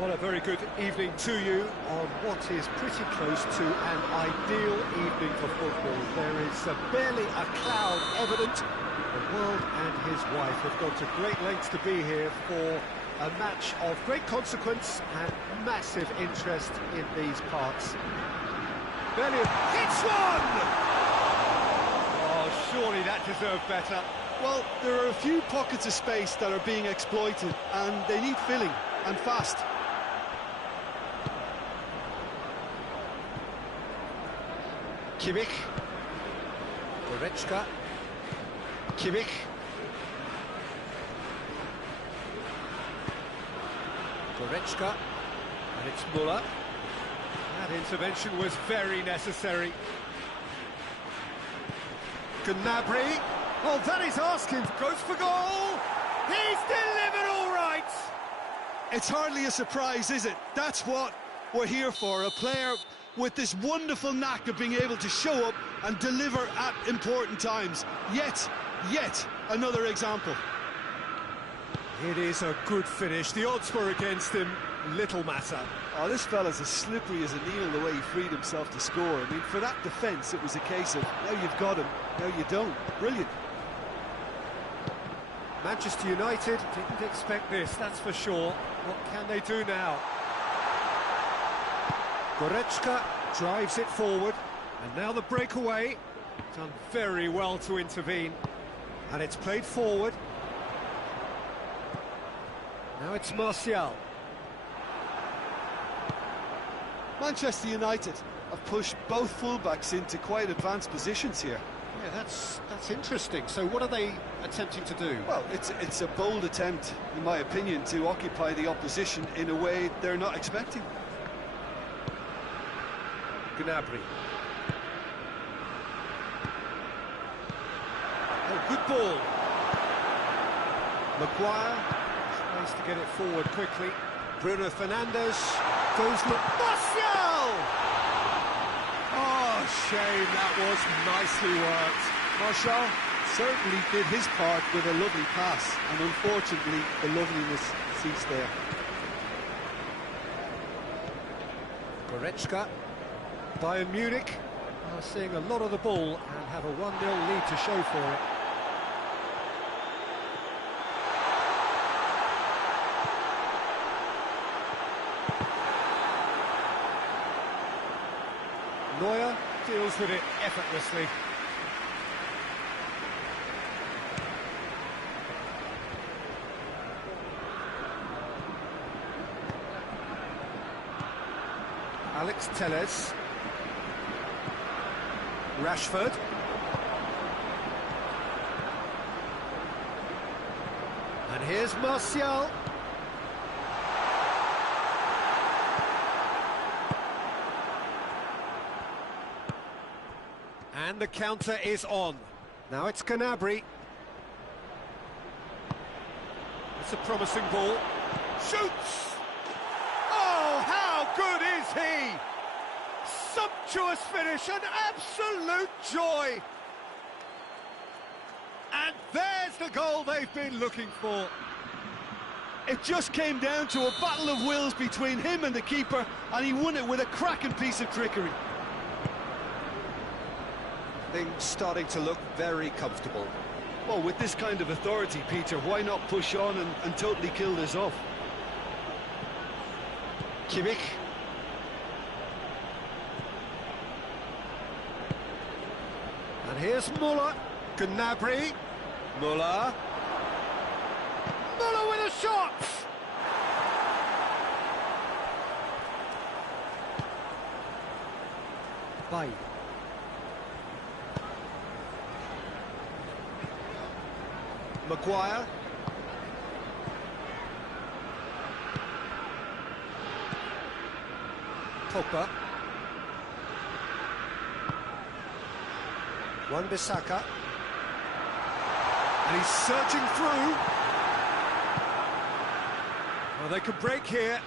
Well, a very good evening to you on what is pretty close to an ideal evening for football. There is barely a cloud evident. The world and his wife have gone to great lengths to be here for a match of great consequence and massive interest in these parts. Bellingham hits one! Oh, surely that deserved better. Well, there are a few pockets of space that are being exploited, and they need filling, and fast. Kimmich, Goretzka, Kimmich, Goretzka, and it's Müller. That intervention was very necessary. Gnabry, oh, that is asking, goes for goal! He's delivered all right! It's hardly a surprise, is it? That's what we're here for, a player with this wonderful knack of being able to show up and deliver at important times. Yet another example. It is a good finish. The odds were against him, little matter. Oh, this fella's as slippery as a needle the way he freed himself to score. I mean, for that defence, it was a case of, now you've got him, now you don't. Brilliant. Manchester United didn't expect this, that's for sure. What can they do now? Goretzka drives it forward, and now the breakaway. Done very well to intervene, and it's played forward. Now it's Martial. Manchester United have pushed both fullbacks into quite advanced positions here. Yeah, that's interesting. So what are they attempting to do? Well, it's a bold attempt, in my opinion, to occupy the opposition in a way they're not expecting. Gnabry. Oh, good ball. Maguire tries to get it forward quickly. Bruno Fernandes goes Martial! Oh, shame, that was nicely worked. Martial certainly did his part with a lovely pass, and unfortunately the loveliness ceased there. Goretzka. Bayern Munich are seeing a lot of the ball and have a 1-0 lead to show for it. Neuer deals with it effortlessly. Alex Telles. Rashford. And here's Martial. And the counter is on. Now it's Gnabry. It's a promising ball. Shoots! Oh, how good is he? Sumptuous finish, an absolute joy. And there's the goal they've been looking for. It just came down to a battle of wills between him and the keeper, and he won it with a cracking piece of trickery. Things starting to look very comfortable. Well, with this kind of authority, Peter, why not push on and totally kill this off? Kimmich. And here's Müller. Gnabry. Müller. Müller with a shot! Bay. Maguire. Pogba. Wan-Bissaka. And he's surging through. Well, they could break here.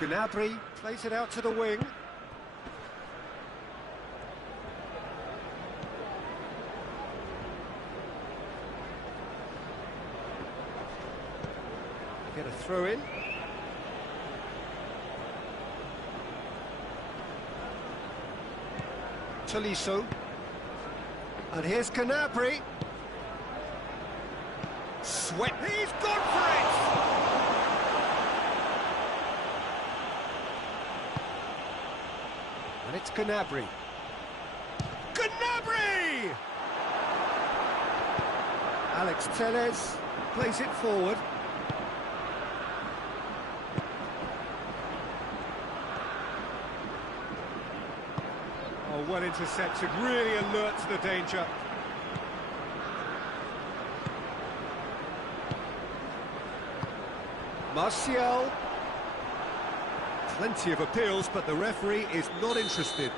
Gnabry plays it out to the wing. Get a throw in. Tolisso. And here's Gnabry. Sweat. He's gone for it! And it's Gnabry. Gnabry! Alex Telles plays it forward. Oh, well intercepted, really alert to the danger. Martial. Plenty of appeals, but the referee is not interested.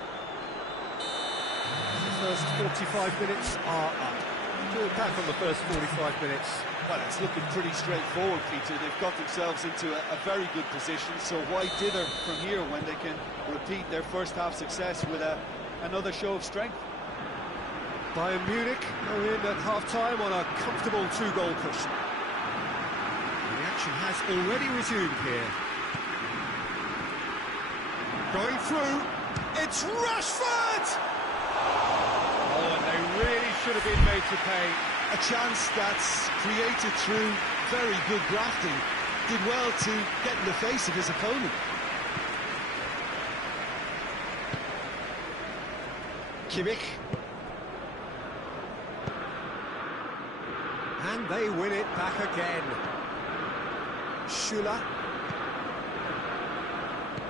The first 45 minutes are up. Doing back on the first 45 minutes. Well, it's looking pretty straightforward, Peter. They've got themselves into a very good position, so why dither from here when they can repeat their first half success with another show of strength? Bayern Munich are in at half-time on a comfortable 2-goal cushion. The action has already resumed here. Going through, it's Rashford! Oh, and they really should have been made to pay. A chance that's created through very good grafting. Did well to get in the face of his opponent. Kimmich. And they win it back again. Schüller.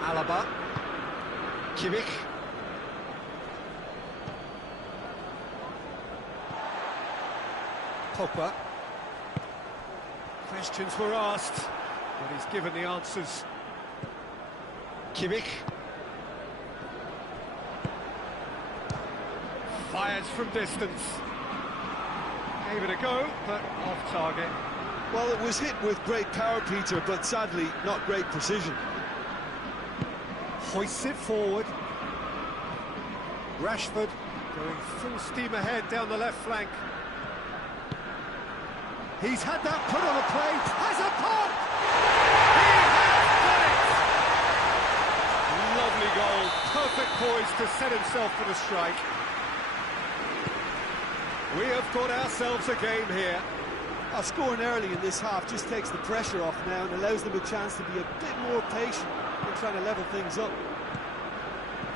Alaba. Kimmich. Pogba. Questions were asked, but he's given the answers. Kimmich. Fires from distance. Gave it a go, but off target. Well, it was hit with great power, Peter, but sadly not great precision. Hoists it forward. Rashford going full steam ahead down the left flank. He's had that put on a plate, has a pop! He has got it! Lovely goal, perfect poise to set himself for the strike. We have got ourselves a game here. Scoring early in this half just takes the pressure off now and allows them a chance to be a bit more patient in trying to level things up.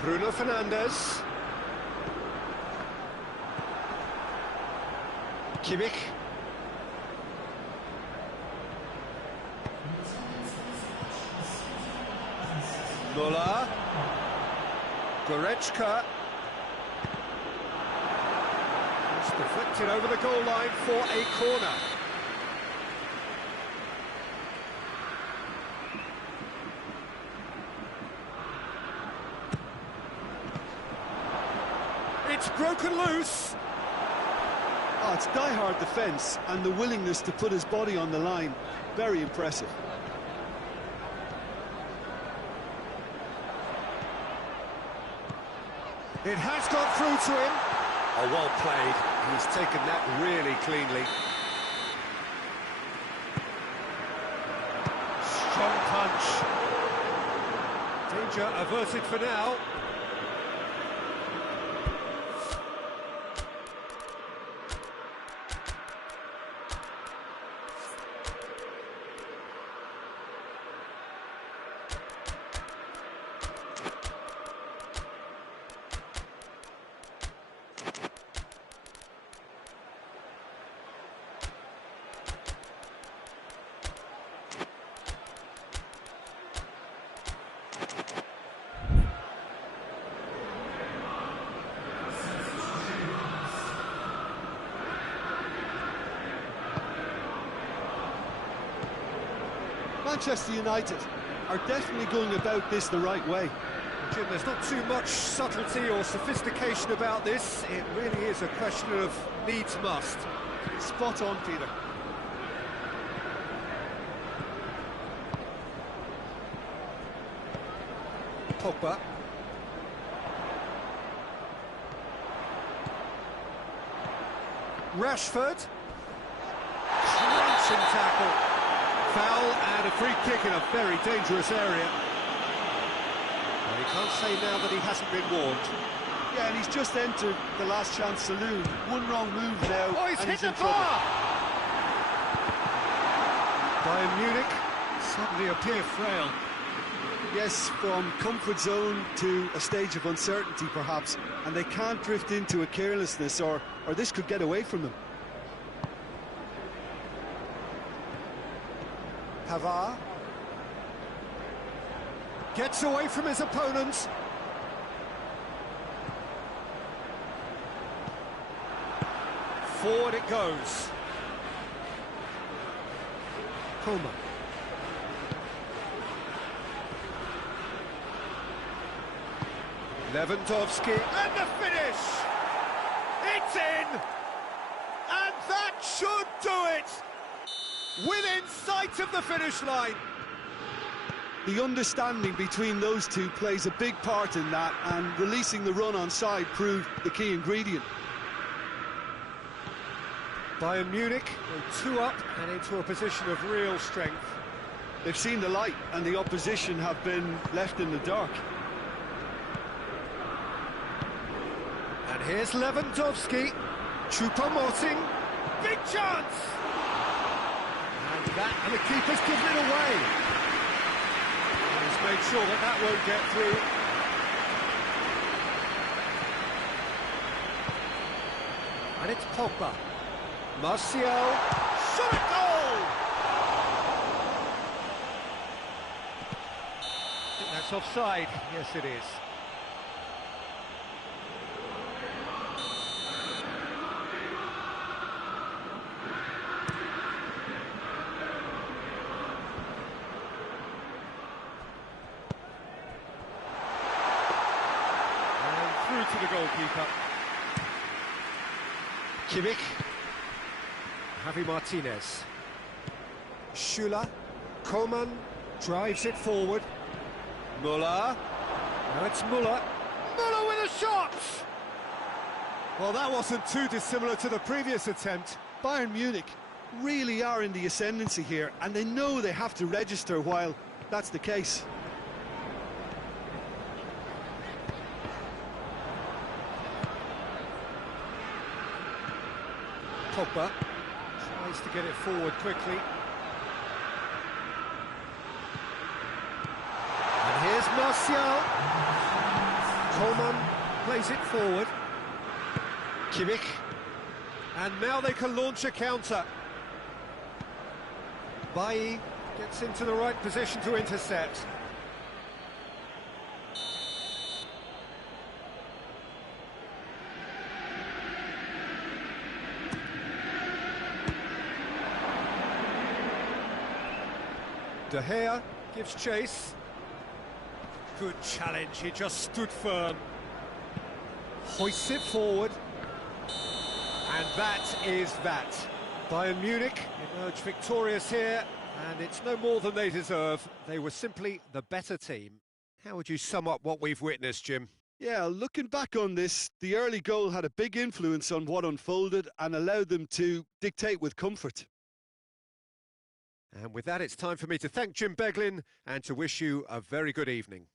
Bruno Fernandes. Kimmich. Muller. Goretzka. It's deflected over the goal line for a corner. It's broken loose. Oh, it's die-hard defence and the willingness to put his body on the line. Very impressive. It has got through to him. Oh, well played. He's taken that really cleanly. Strong punch. Danger averted for now. Manchester United are definitely going about this the right way. Jim, there's not too much subtlety or sophistication about this. It really is a question of needs must. Spot on, Peter. Pogba. Rashford. Crunching tackle. Foul and a free kick in a very dangerous area. Well, he can't say now that he hasn't been warned. Yeah, and he's just entered the last chance saloon. One wrong move now, Oh, he's and hit he's in the trouble. bar! Bayern Munich suddenly appear frail. Yes, from comfort zone to a stage of uncertainty, perhaps, and they can't drift into a carelessness, or this could get away from them. Pavard gets away from his opponents. Forward it goes. Coman. Lewandowski, and the finish! It's in! And that should do it! Within sight of the finish line. The understanding between those two plays a big part in that, and releasing the run on side proved the key ingredient. Bayern Munich go 2 up and into a position of real strength. They've seen the light, and the opposition have been left in the dark. And here's Lewandowski, Choupo-Moting, big chance! And the keeper's given it away. And he's made sure that that won't get through. And it's Pogba. Martial, shot at goal! I think that's offside. Yes, it is. Through to the goalkeeper. Kimmich. Javi Martinez. Schüller. Coman drives it forward. Müller. Now it's Müller. Müller with a shot! Well, that wasn't too dissimilar to the previous attempt. Bayern Munich really are in the ascendancy here, and they know they have to register while that's the case. Pogba tries to get it forward quickly. And here's Martial. Coman plays it forward. Kimmich. And now they can launch a counter. Bailly gets into the right position to intercept. De Gea gives chase. Good challenge, he just stood firm. Hoists it forward. And that is that. Bayern Munich emerge victorious here, and it's no more than they deserve. They were simply the better team. How would you sum up what we've witnessed, Jim? Yeah, looking back on this, the early goal had a big influence on what unfolded and allowed them to dictate with comfort. And with that, it's time for me to thank Jim Beglin and to wish you a very good evening.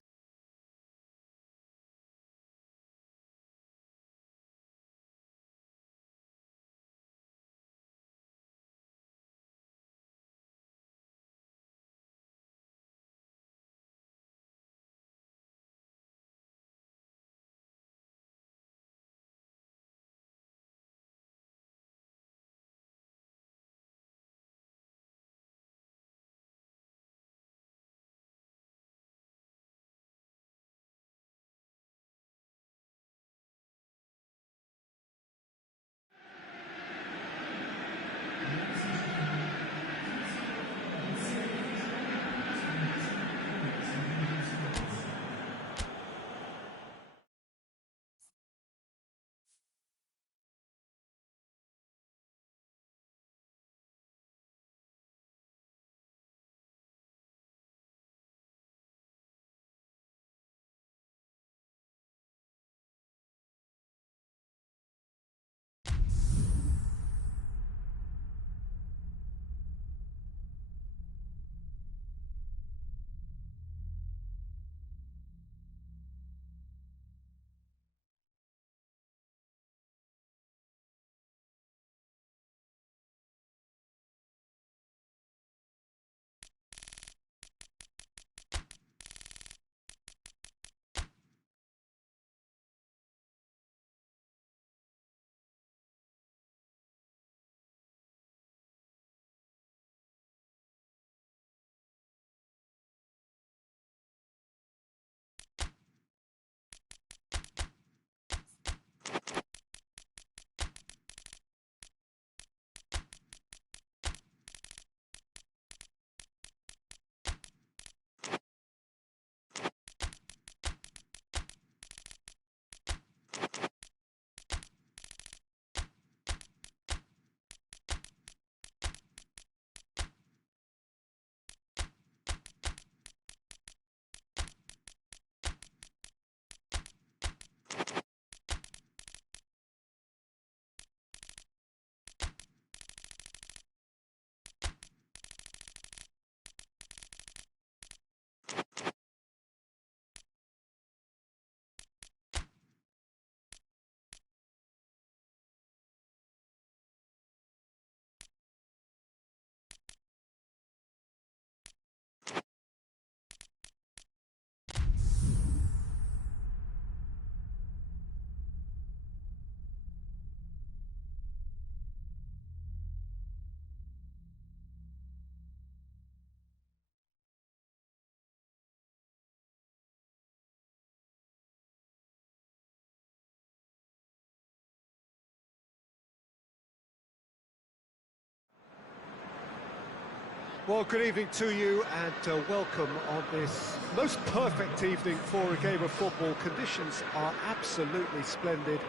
Well, good evening to you and welcome on this most perfect evening for a game of football. Conditions are absolutely splendid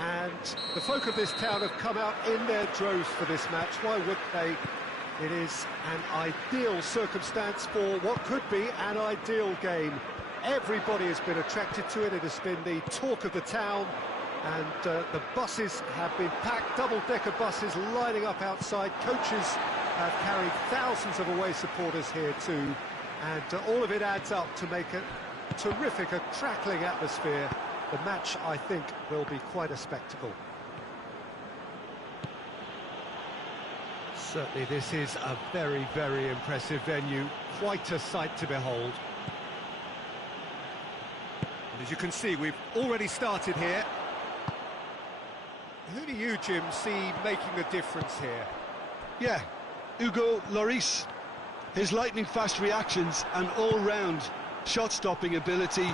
and the folk of this town have come out in their droves for this match. Why wouldn't they? It is an ideal circumstance for what could be an ideal game. Everybody has been attracted to it. It has been the talk of the town, and the buses have been packed, double-decker buses lining up outside. Coaches have carried thousands of away supporters here too, and all of it adds up to make a terrific, a crackling atmosphere. The match, I think, will be quite a spectacle. Certainly this is a very, very impressive venue, quite a sight to behold. And as you can see, we've already started here. Who do you, Jim, see making a difference here? Yeah, Hugo Lloris. His lightning-fast reactions and all-round shot-stopping ability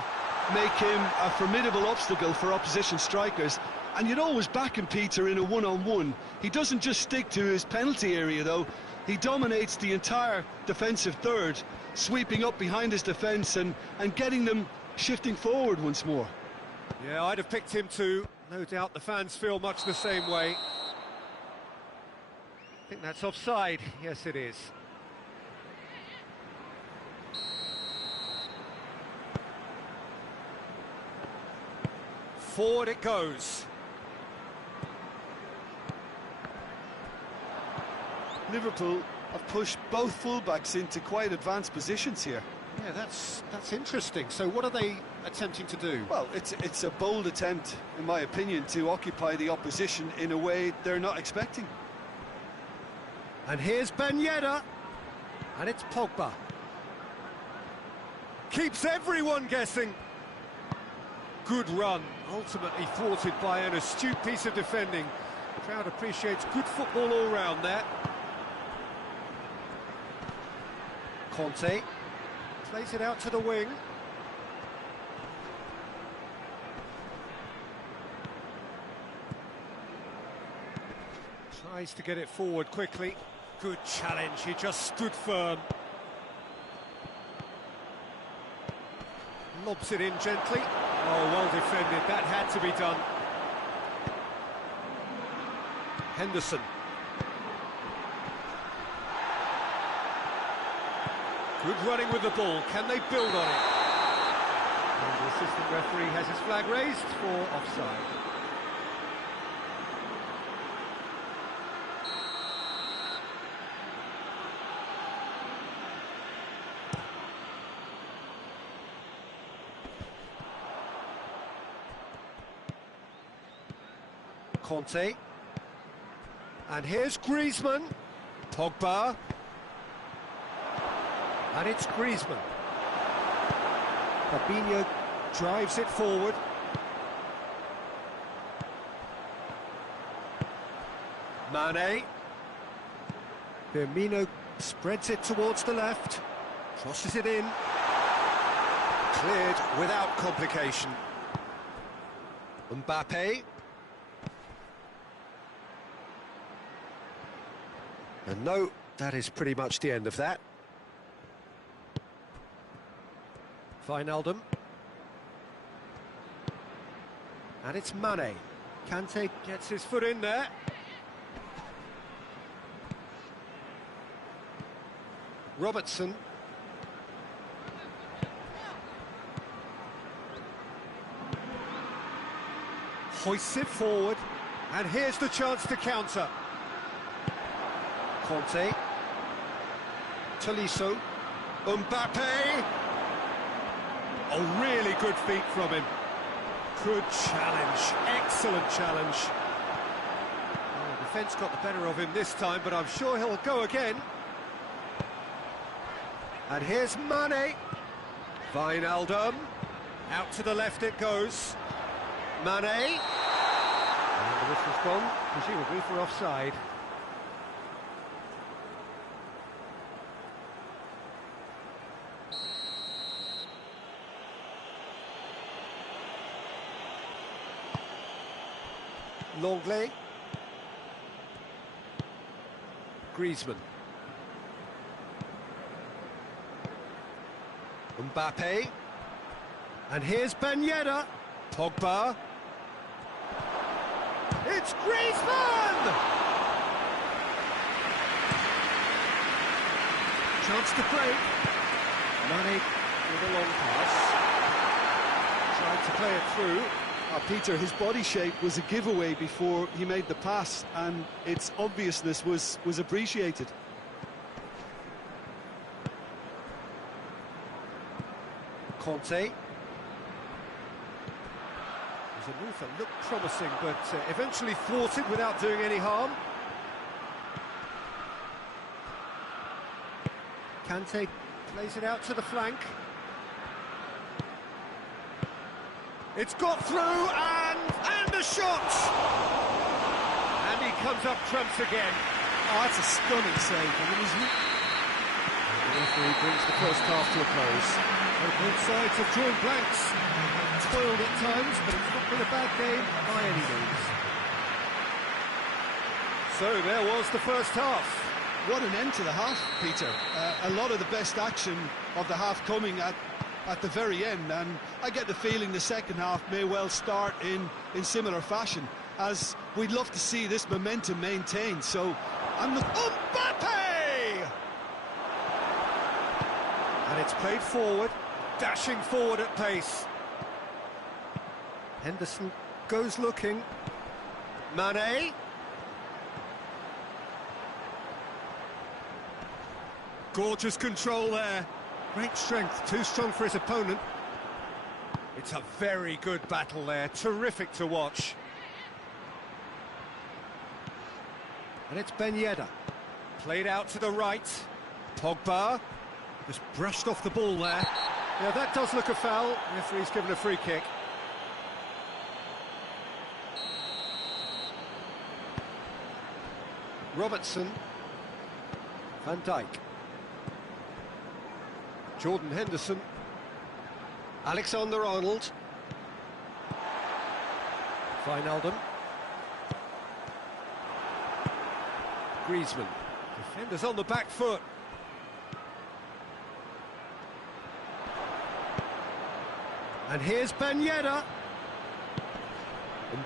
make him a formidable obstacle for opposition strikers. And you'd always back him, Peter, in a one-on-one. He doesn't just stick to his penalty area, though. He dominates the entire defensive third, sweeping up behind his defence and getting them shifting forward once more. Yeah, I'd have picked him too. No doubt the fans feel much the same way. I think that's offside. Yes, it is. Forward it goes. Liverpool have pushed both fullbacks into quite advanced positions here. Yeah, that's interesting. So what are they attempting to do? Well, it's a bold attempt, in my opinion, to occupy the opposition in a way they're not expecting. And here's Ben Yedder. And it's Pogba. Keeps everyone guessing. Good run, ultimately thwarted by an astute piece of defending. The crowd appreciates good football all round there. Conte plays it out to the wing. Tries to get it forward quickly. Good challenge, he just stood firm. Lobs it in gently. Oh, well defended, that had to be done. Henderson. Good running with the ball, can they build on it? And the assistant referee has his flag raised for offside. Conte. And here's Griezmann. Pogba. And it's Griezmann. Fabinho drives it forward. Mane. Firmino spreads it towards the left. Crosses it in. Cleared without complication. Mbappe. And no, that is pretty much the end of that. Wijnaldum. And it's Mane. Kante gets his foot in there. Robertson. Hoists it forward. And here's the chance to counter. Conte. Tolisso. Mbappe. Oh, really good feet from him. Good challenge. Excellent challenge. Well, the defence got the better of him this time, but I'm sure he'll go again. And here's Mane. Wijnaldum. Out to the left it goes. Mane. And the whistle's gone, presumably for offside. Longley. Griezmann. Mbappe. And here's Ben Yedder. Pogba. It's Griezmann! Chance to break. Mane with a long pass. Tried to play it through. Peter, his body shape was a giveaway before he made the pass, and its obviousness was appreciated. Conte. A move that looked promising, but eventually thwarted without doing any harm. Kante plays it out to the flank. It's got through, and a shot! And he comes up trumps again. Oh, that's a stunning save. I mean, the referee brings the first half to a close. Both sides have drawn blanks. Toiled at times, but it's not been a bad game by any means. So there was the first half. What an end to the half, Peter. A lot of the best action of the half coming at the very end, and I get the feeling the second half may well start in similar fashion, as we'd love to see this momentum maintained. So I'm the Mbappe! And it's played forward, dashing forward at pace. Henderson goes looking. Mane. Gorgeous control there. Great strength, too strong for his opponent. It's a very good battle there, terrific to watch. And it's Ben Yedder. Played out to the right. Pogba. Just brushed off the ball there. Yeah, that does look a foul. The referee's given a free kick. Robertson. Van Dijk. Jordan Henderson. Alexander-Arnold. Wijnaldum. Griezmann. Defenders on the back foot. And here's Ben Yedder.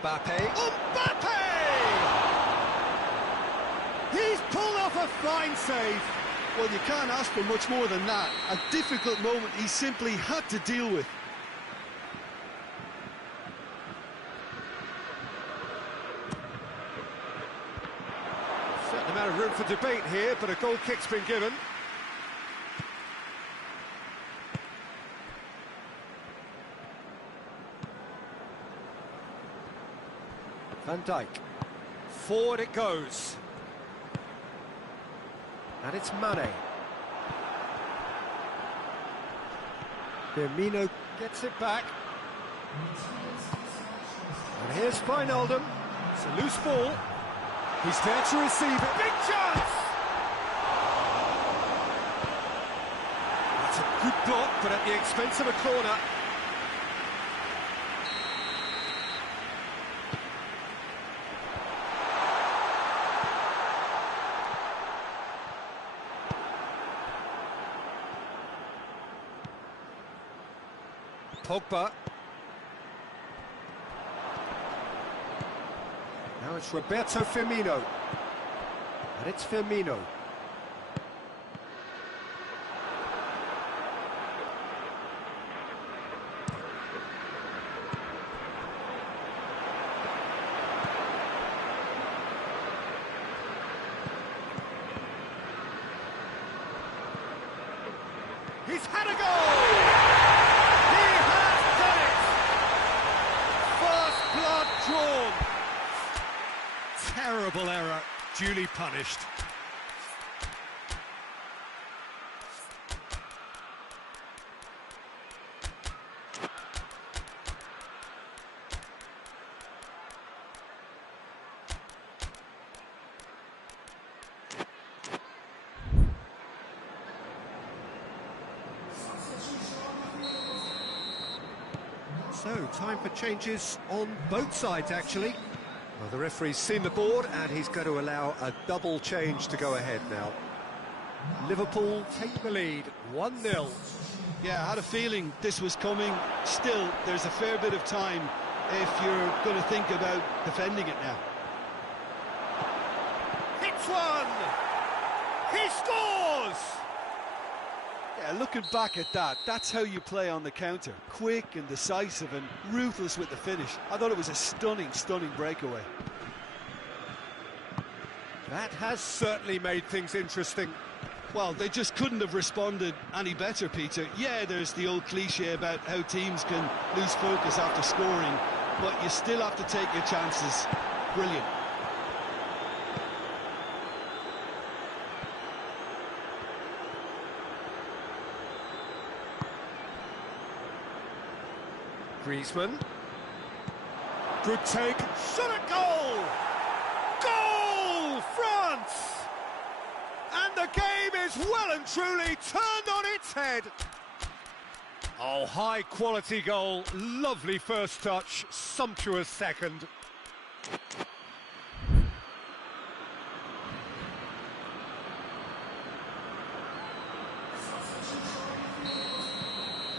Mbappe. Mbappe! He's pulled off a fine save. Well, you can't ask for much more than that. A difficult moment he simply had to deal with. Certain amount of room for debate here, but a goal kick's been given. Van Dijk. Forward it goes. And it's Mane. Firmino gets it back. And here's Wijnaldum. It's a loose ball. He's there to receive it. Big chance! That's a good block, but at the expense of a corner. Pogba. Now it's Roberto Firmino. And it's Firmino. He's had a goal! Drawn. Terrible error, duly punished. So, time for changes on both sides, actually. Well, the referee's seen the board, and he's going to allow a double change to go ahead now. Liverpool take the lead, 1-0. Yeah, I had a feeling this was coming. Still, there's a fair bit of time if you're going to think about defending it now. Hits one! He scores! Yeah, looking back at that, that's how you play on the counter. Quick and decisive and ruthless with the finish. I thought it was a stunning breakaway. That has certainly made things interesting. Well, they just couldn't have responded any better, Peter. Yeah, there's the old cliche about how teams can lose focus after scoring, but you still have to take your chances. Brilliant. Griezmann. Good take. Shot at goal! Goal! France! And the game is well and truly turned on its head. Oh, high quality goal. Lovely first touch. Sumptuous second.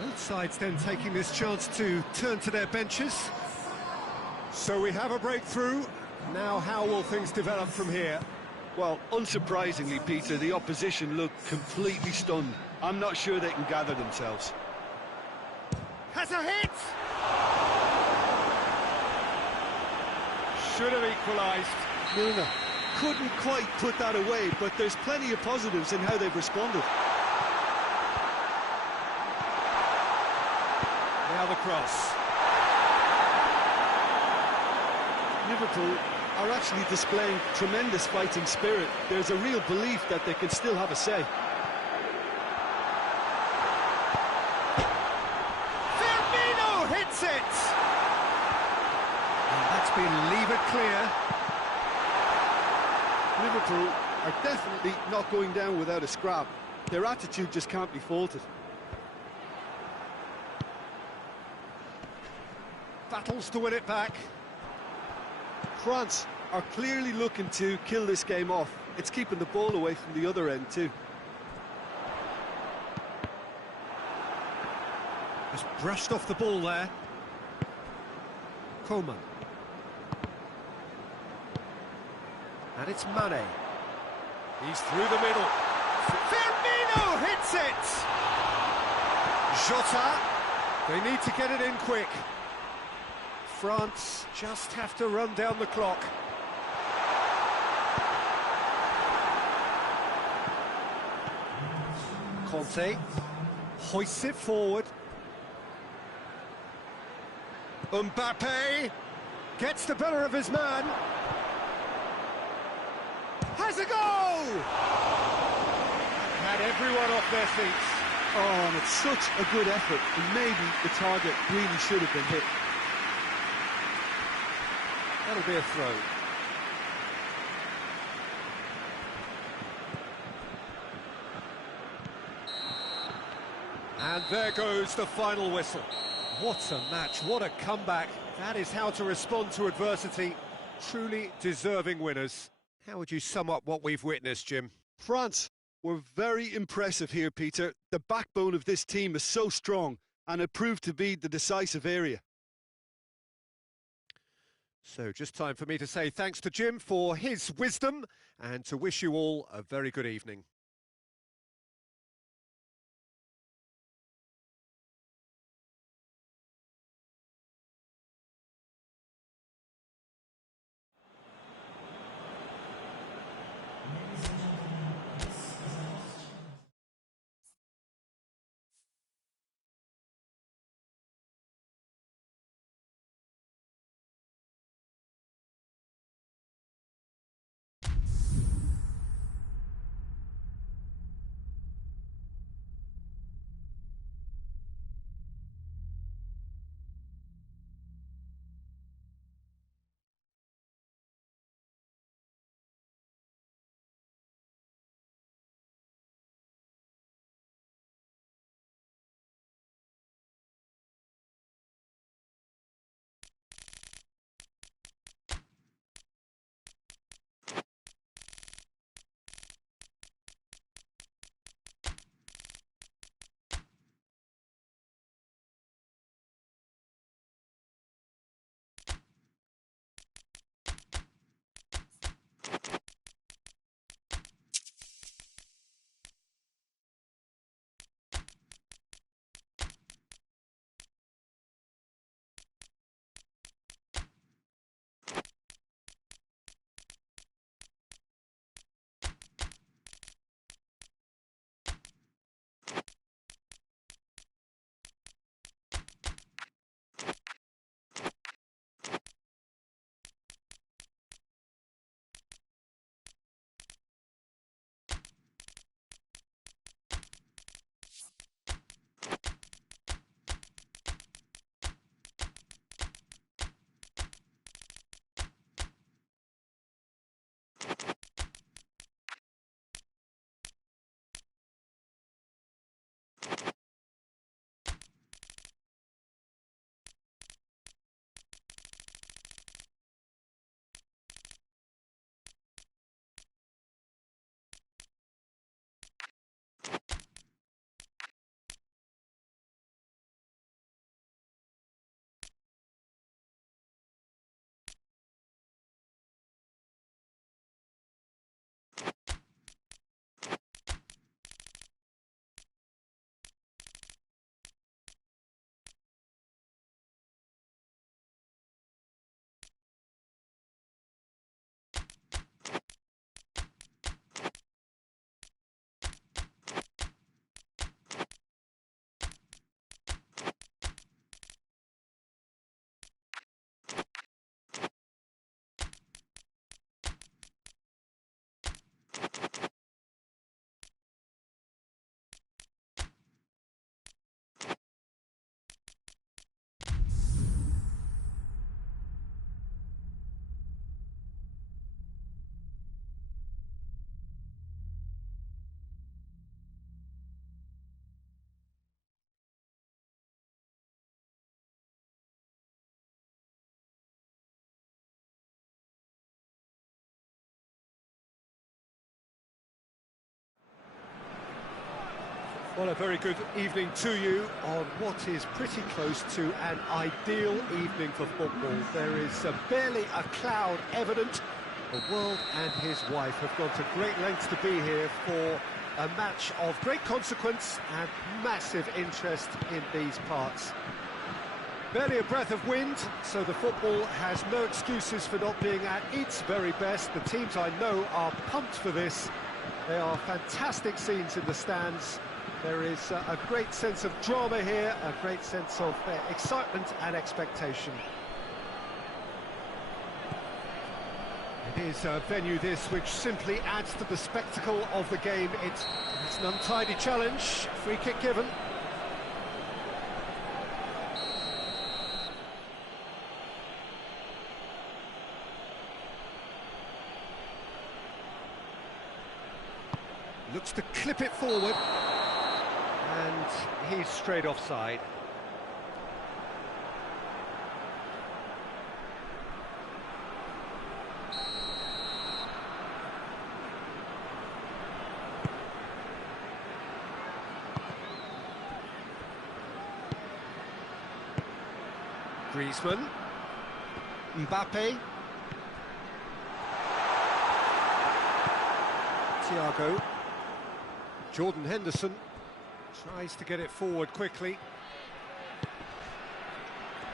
Both sides then taking this chance to turn to their benches. So we have a breakthrough. Now how will things develop from here? Well, unsurprisingly, Peter, the opposition looked completely stunned. I'm not sure they can gather themselves. Has a hit! Should have equalised. Milner couldn't quite put that away, but there's plenty of positives in how they've responded. Now the cross. Liverpool are actually displaying tremendous fighting spirit. There's a real belief that they can still have a say. Firmino hits it! And that's been levered clear. Liverpool are definitely not going down without a scrap. Their attitude just can't be faulted. Battles to win it back. France are clearly looking to kill this game off. It's keeping the ball away from the other end too. Just brushed off the ball there. Coleman. And it's Mane. He's through the middle. Firmino hits it! Jota. They need to get it in quick. France just have to run down the clock. Conte hoists it forward. Mbappe gets the better of his man. Has a goal! Had everyone off their feet. Oh, and it's such a good effort, and maybe the target really should have been hit. That'll be a throw. And there goes the final whistle. What a match, what a comeback. That is how to respond to adversity. Truly deserving winners. How would you sum up what we've witnessed, Jim? France were very impressive here, Peter. The backbone of this team is so strong, and it proved to be the decisive area. So just time for me to say thanks to Jim for his wisdom and to wish you all a very good evening. Well, a very good evening to you on what is pretty close to an ideal evening for football. There is barely a cloud evident. The world and his wife have gone to great lengths to be here for a match of great consequence and massive interest in these parts. Barely a breath of wind, so the football has no excuses for not being at its very best. The teams I know are pumped for this. They are fantastic scenes in the stands. There is a great sense of drama here, a great sense of excitement and expectation. It is a venue this which simply adds to the spectacle of the game. It's an untidy challenge, free kick given. Looks to clip it forward. And he's straight offside. Griezmann. Mbappe. Thiago. Jordan Henderson tries to get it forward quickly.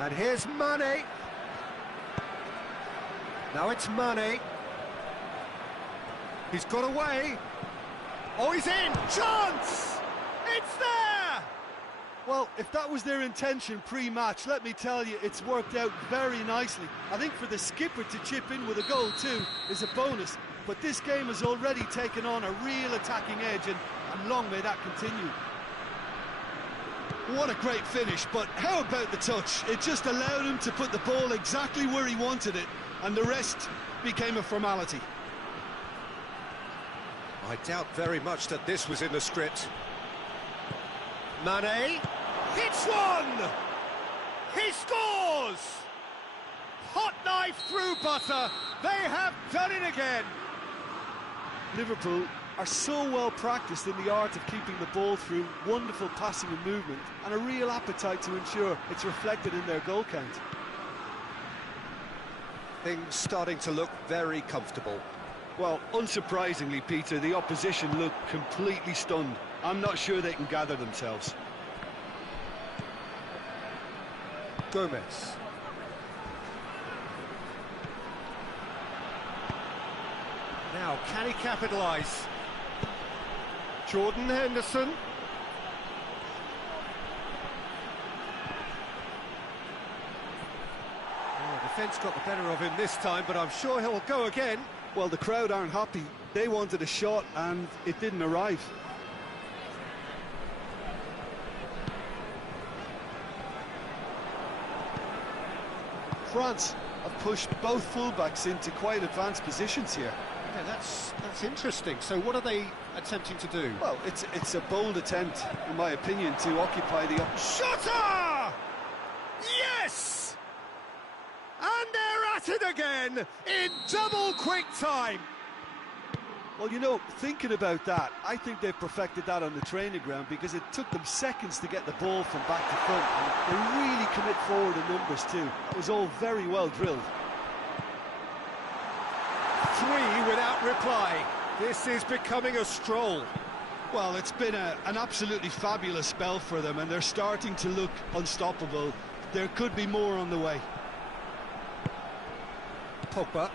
And here's Mane. Now it's Mane. He's got away. Oh, he's in! Chance! It's there! Well, if that was their intention pre-match, let me tell you, it's worked out very nicely. I think for the skipper to chip in with a goal too is a bonus, but this game has already taken on a real attacking edge, and long may that continue. What a great finish, but how about the touch? It just allowed him to put the ball exactly where he wanted it, and the rest became a formality. I doubt very much that this was in the script. Mane hits one! He scores! Hot knife through butter. They have done it again. Liverpool are so well practiced in the art of keeping the ball through wonderful passing and movement, and a real appetite to ensure it's reflected in their goal count. Things starting to look very comfortable. Well, unsurprisingly, Peter, the opposition look completely stunned. I'm not sure they can gather themselves. Gomez. Now, can he capitalise? Jordan Henderson. Oh, defence got the better of him this time, but I'm sure he'll go again. Well, the crowd aren't happy. They wanted a shot, and it didn't arrive. France have pushed both fullbacks into quite advanced positions here. Yeah, that's interesting. So what are they attempting to do? Well, it's a bold attempt, in my opinion, to occupy the... Shutter! Yes! And they're at it again in double quick time. Well, you know, thinking about that, I think they've perfected that on the training ground, because it took them seconds to get the ball from back to front, and they really commit forward in numbers too. That was all very well drilled. 3 without reply. This is becoming a stroll. Well, it's been an absolutely fabulous spell for them, and they're starting to look unstoppable. There could be more on the way. Pogba.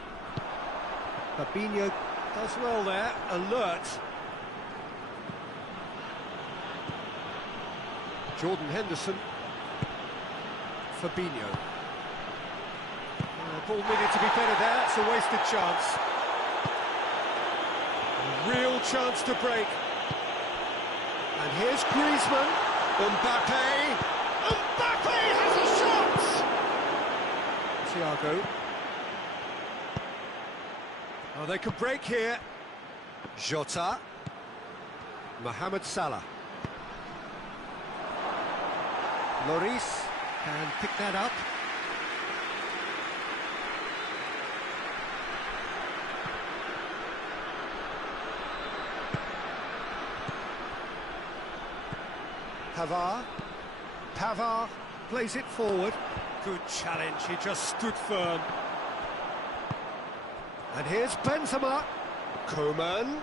Fabinho does well there, alert. Jordan Henderson. Fabinho. Ball needed to be better there, it's a wasted chance. Real chance to break. And here's Griezmann. Mbappe. Mbappe has a shot! Thiago. Oh, they could break here. Jota. Mohamed Salah. Lloris can pick that up. Pavard plays it forward. Good challenge, he just stood firm. And here's Benzema. Coman.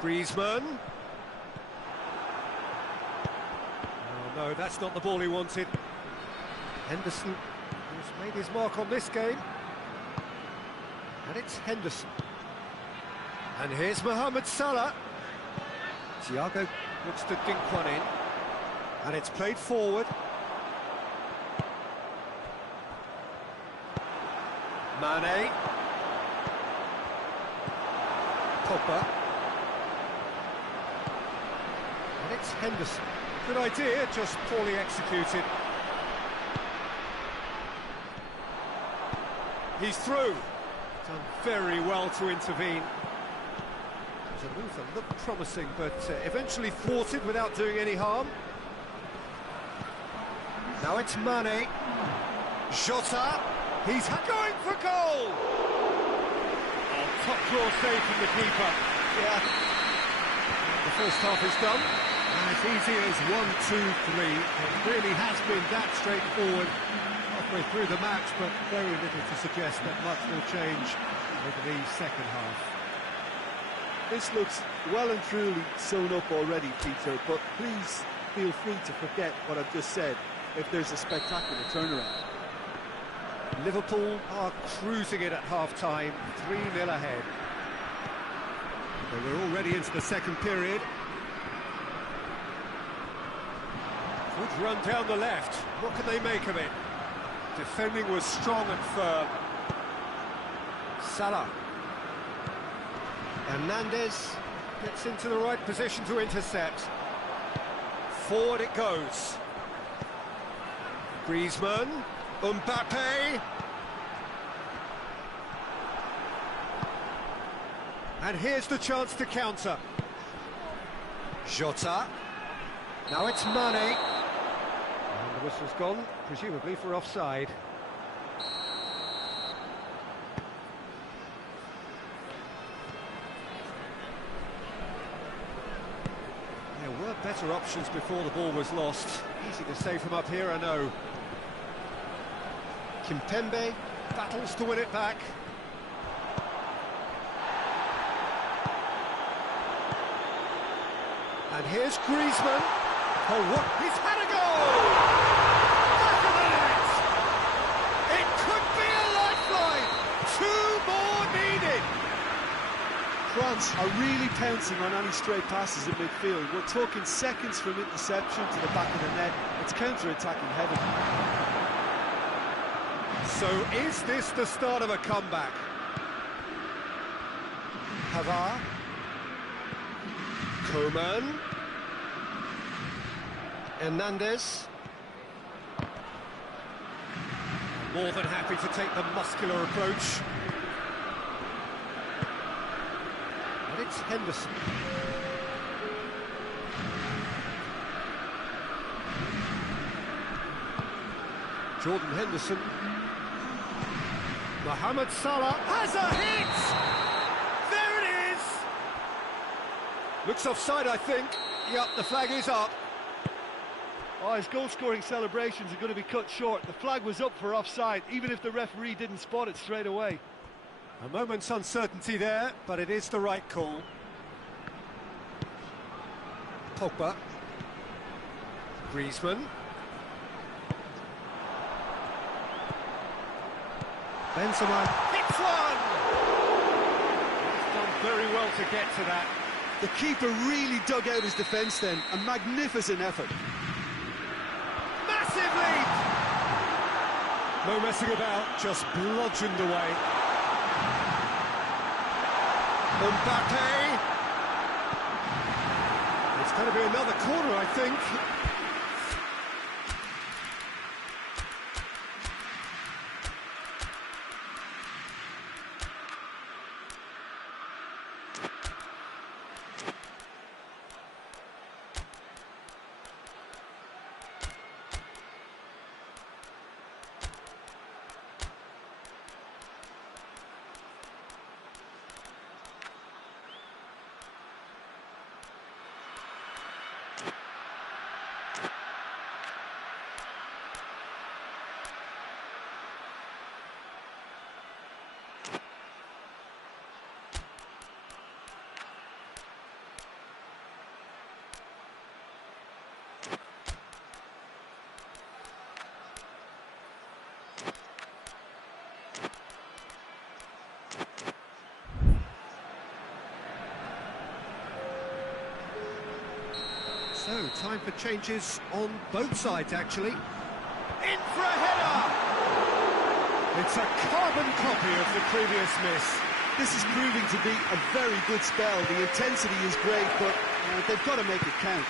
Griezmann. Oh no, that's not the ball he wanted. Henderson has made his mark on this game. And it's Henderson. And here's Mohamed Salah. Thiago looks to dink one in. And it's played forward. Mane. Pogba. And it's Henderson. Good idea, just poorly executed. He's through. Done very well to intervene. It was a move that looked promising, but eventually thwarted without doing any harm. Now it's Mane. Jota. He's going for goal! Oh, top draw save from the keeper. Yeah. The first half is done. As easy as 1, 2, 3. It really has been that straightforward. Halfway through the match, but very little to suggest that much will change over the second half. This looks well and truly sewn up already, Peter, but please feel free to forget what I've just said if there's a spectacular turnaround. Liverpool are cruising it at half-time, 3-0 ahead. We're already into the second period. Good run down the left. What can they make of it? Defending was strong and firm. Salah. Hernandez gets into the right position to intercept. Forward it goes. Griezmann. Mbappe. And here's the chance to counter. Jota. Now it's Mane. And the whistle's gone, presumably for offside. There were better options before the ball was lost. Easy to say from up here, I know. Kimpembe battles to win it back. And here's Griezmann. Oh, what? He's had a goal! Back of the net! It could be a lifeline! 2 more needed! France are really pouncing on any stray passes in midfield. We're talking seconds from interception to the back of the net. It's counter-attacking heaven. So is this the start of a comeback? Pavard. Coman. Hernandez. More than happy to take the muscular approach. And it's Henderson. Jordan Henderson. Mohamed Salah has a hit! There it is! Looks offside, I think. Yep, the flag is up. Oh, his goal-scoring celebrations are going to be cut short. The flag was up for offside, even if the referee didn't spot it straight away. A moment's uncertainty there, but it is the right call. Pogba. Griezmann. Benzema hits one! He's done very well to get to that. The keeper really dug out his defence then. A magnificent effort. Massive lead! No messing about, just bludgeoned away. Mbappe! It's going to be another corner, I think. time for changes on both sides, actually. In for a header! It's a carbon copy of the previous miss. This is proving to be a very good spell. The intensity is great, but they've got to make it count.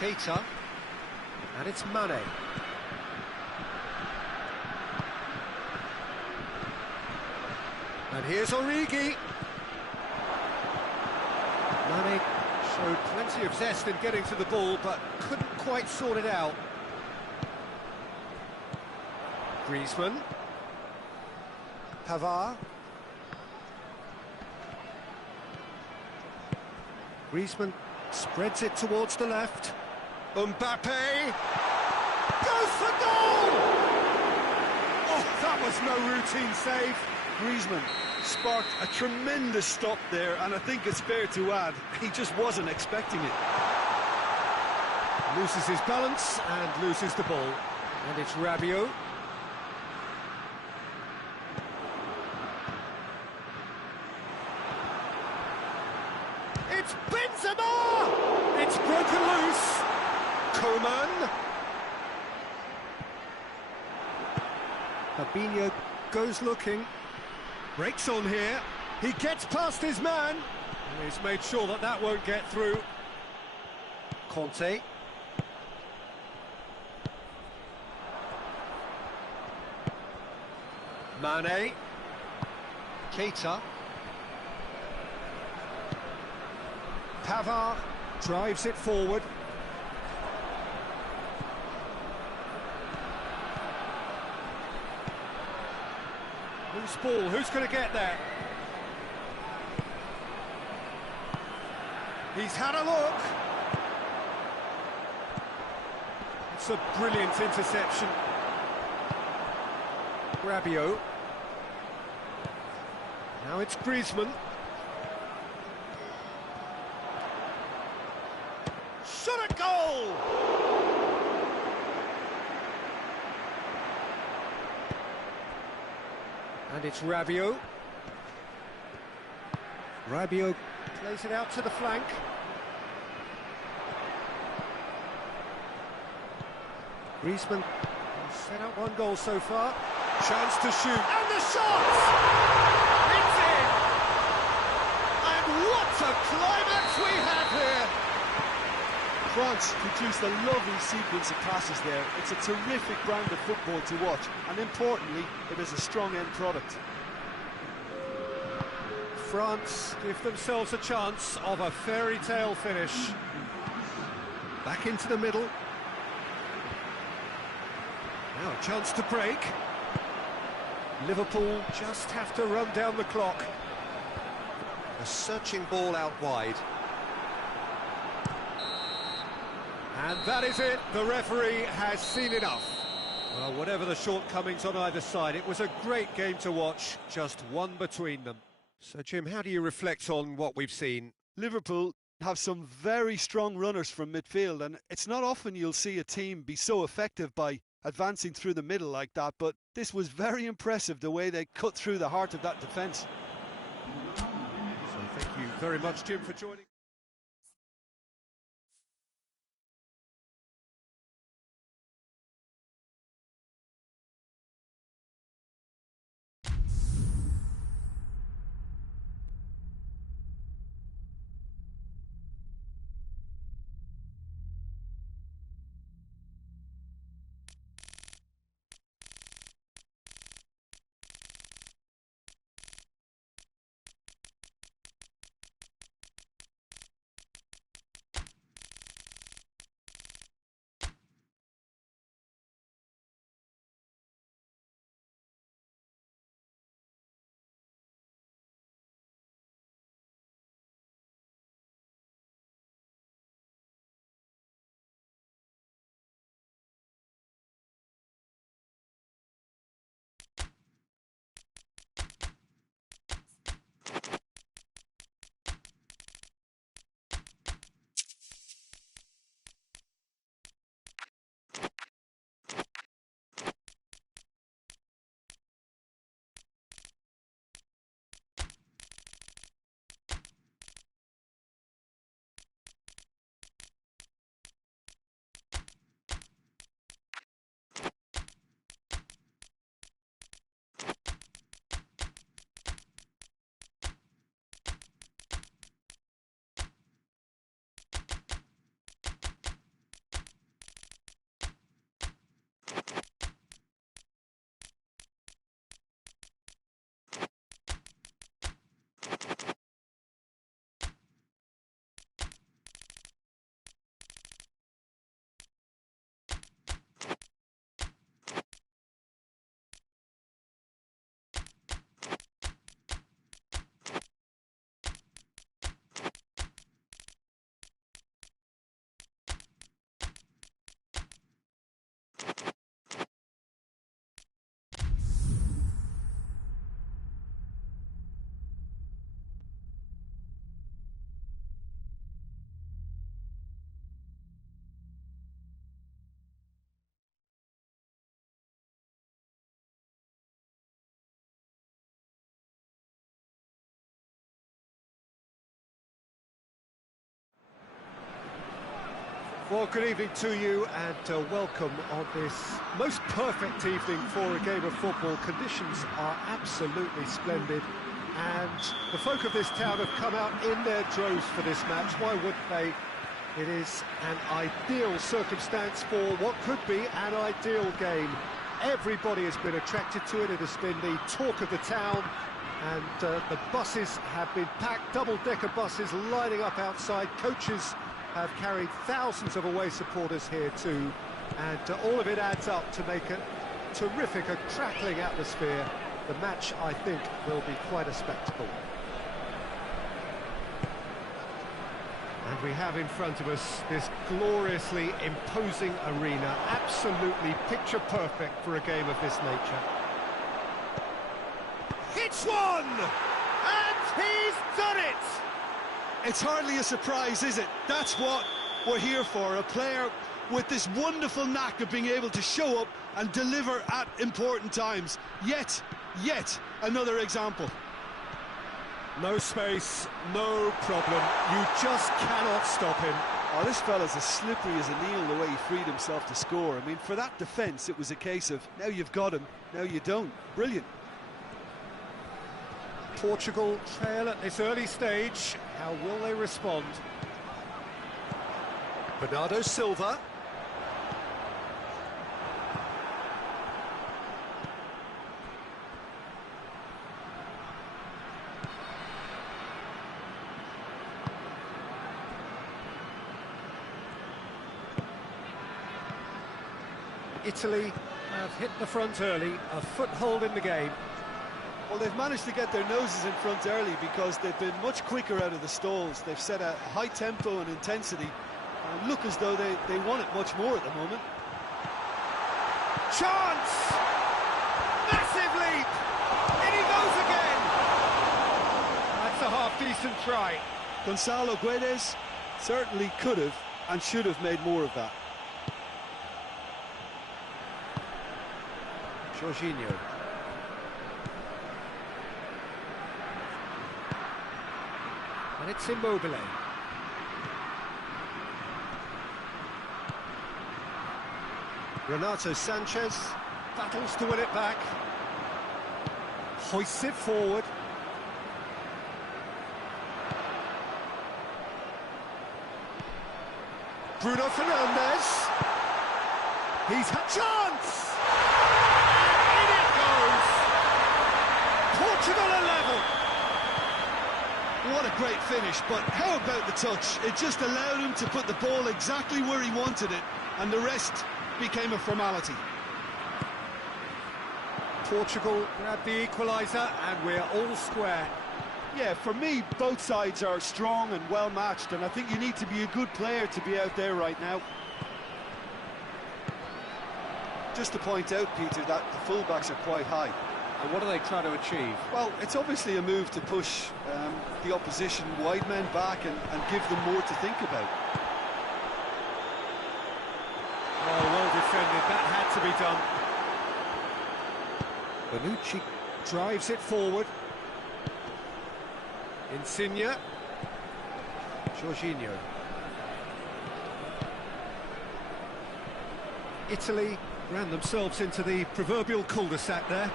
Keita, and it's Mane. And here's Origi. Mane showed plenty of zest in getting to the ball, but couldn't quite sort it out. Griezmann. Pavard. Griezmann spreads it towards the left. Mbappe goes for goal! Oh, that was no routine save. Griezmann sparked a tremendous stop there, and I think it's fair to add, he just wasn't expecting it. Loses his balance and loses the ball. And it's Rabiot. It's Benzema! It's broken loose. Coman. Fabinho goes looking. Breaks on here. He gets past his man. And he's made sure that that won't get through. Conte. Mane. Keita. Pavard drives it forward. Loose ball, who's going to get there? He's had a look. It's a brilliant interception. Rabiot. Now it's Griezmann. Shot a goal! And it's Rabiot. Rabiot plays it out to the flank. Griezmann has set up one goal so far. Chance to shoot. And the shot! It's in! And what a climax we have here! France produced a lovely sequence of passes there. It's a terrific brand of football to watch, and importantly, it is a strong end product. France give themselves a chance of a fairy tale finish. Back into the middle. Now a chance to break. Liverpool just have to run down the clock. A searching ball out wide. And that is it, the referee has seen enough. Well, whatever the shortcomings on either side, it was a great game to watch, just one between them. So, Jim, how do you reflect on what we've seen? Liverpool have some very strong runners from midfield, and it's not often you'll see a team be so effective by advancing through the middle like that, but this was very impressive, the way they cut through the heart of that defence. So thank you very much, Jim, for joining. Well, good evening to you and welcome on this most perfect evening for a game of football. Conditions are absolutely splendid and the folk of this town have come out in their droves for this match. Why wouldn't they? It is an ideal circumstance for what could be an ideal game. Everybody has been attracted to it. It has been the talk of the town, and the buses have been packed, double-decker buses lining up outside. Coaches have carried thousands of away supporters here too, and all of it adds up to make a terrific, a crackling atmosphere. The match, I think, will be quite a spectacle. And we have in front of us this gloriously imposing arena, absolutely picture perfect for a game of this nature. It's one! And he's done it! It's hardly a surprise, is it? That's what we're here for, a player with this wonderful knack of being able to show up and deliver at important times. Yet another example. No space, no problem. You just cannot stop him. Oh, this fella's as slippery as a needle the way he freed himself to score. I mean, for that defence, it was a case of, now you've got him, now you don't. Brilliant. Portugal trail at this early stage. How will they respond? Bernardo Silva. Italy have hit the front early, a foothold in the game. Well, they've managed to get their noses in front early because they've been much quicker out of the stalls. They've set a high tempo and intensity and look as though they want it much more at the moment. Chance! Massive leap! In he goes again! That's a half-decent try. Gonzalo Guedes certainly could have and should have made more of that. Jorginho. And it's Immobile. Renato Sanchez battles to win it back. Hoists it forward. Bruno Fernandes. He's had chance! And in it goes! Portugal are level! What a great finish, but how about the touch? It just allowed him to put the ball exactly where he wanted it, and the rest became a formality. Portugal grabbed the equaliser, and we're all square. Yeah, for me, both sides are strong and well matched, and I think you need to be a good player to be out there right now. Just to point out, Peter, that the fullbacks are quite high. And what are they trying to achieve? Well, it's obviously a move to push the opposition wide men back and give them more to think about. Oh, well defended, that had to be done. Bonucci drives it forward. Insigne. Jorginho. Italy ran themselves into the proverbial cul-de-sac there.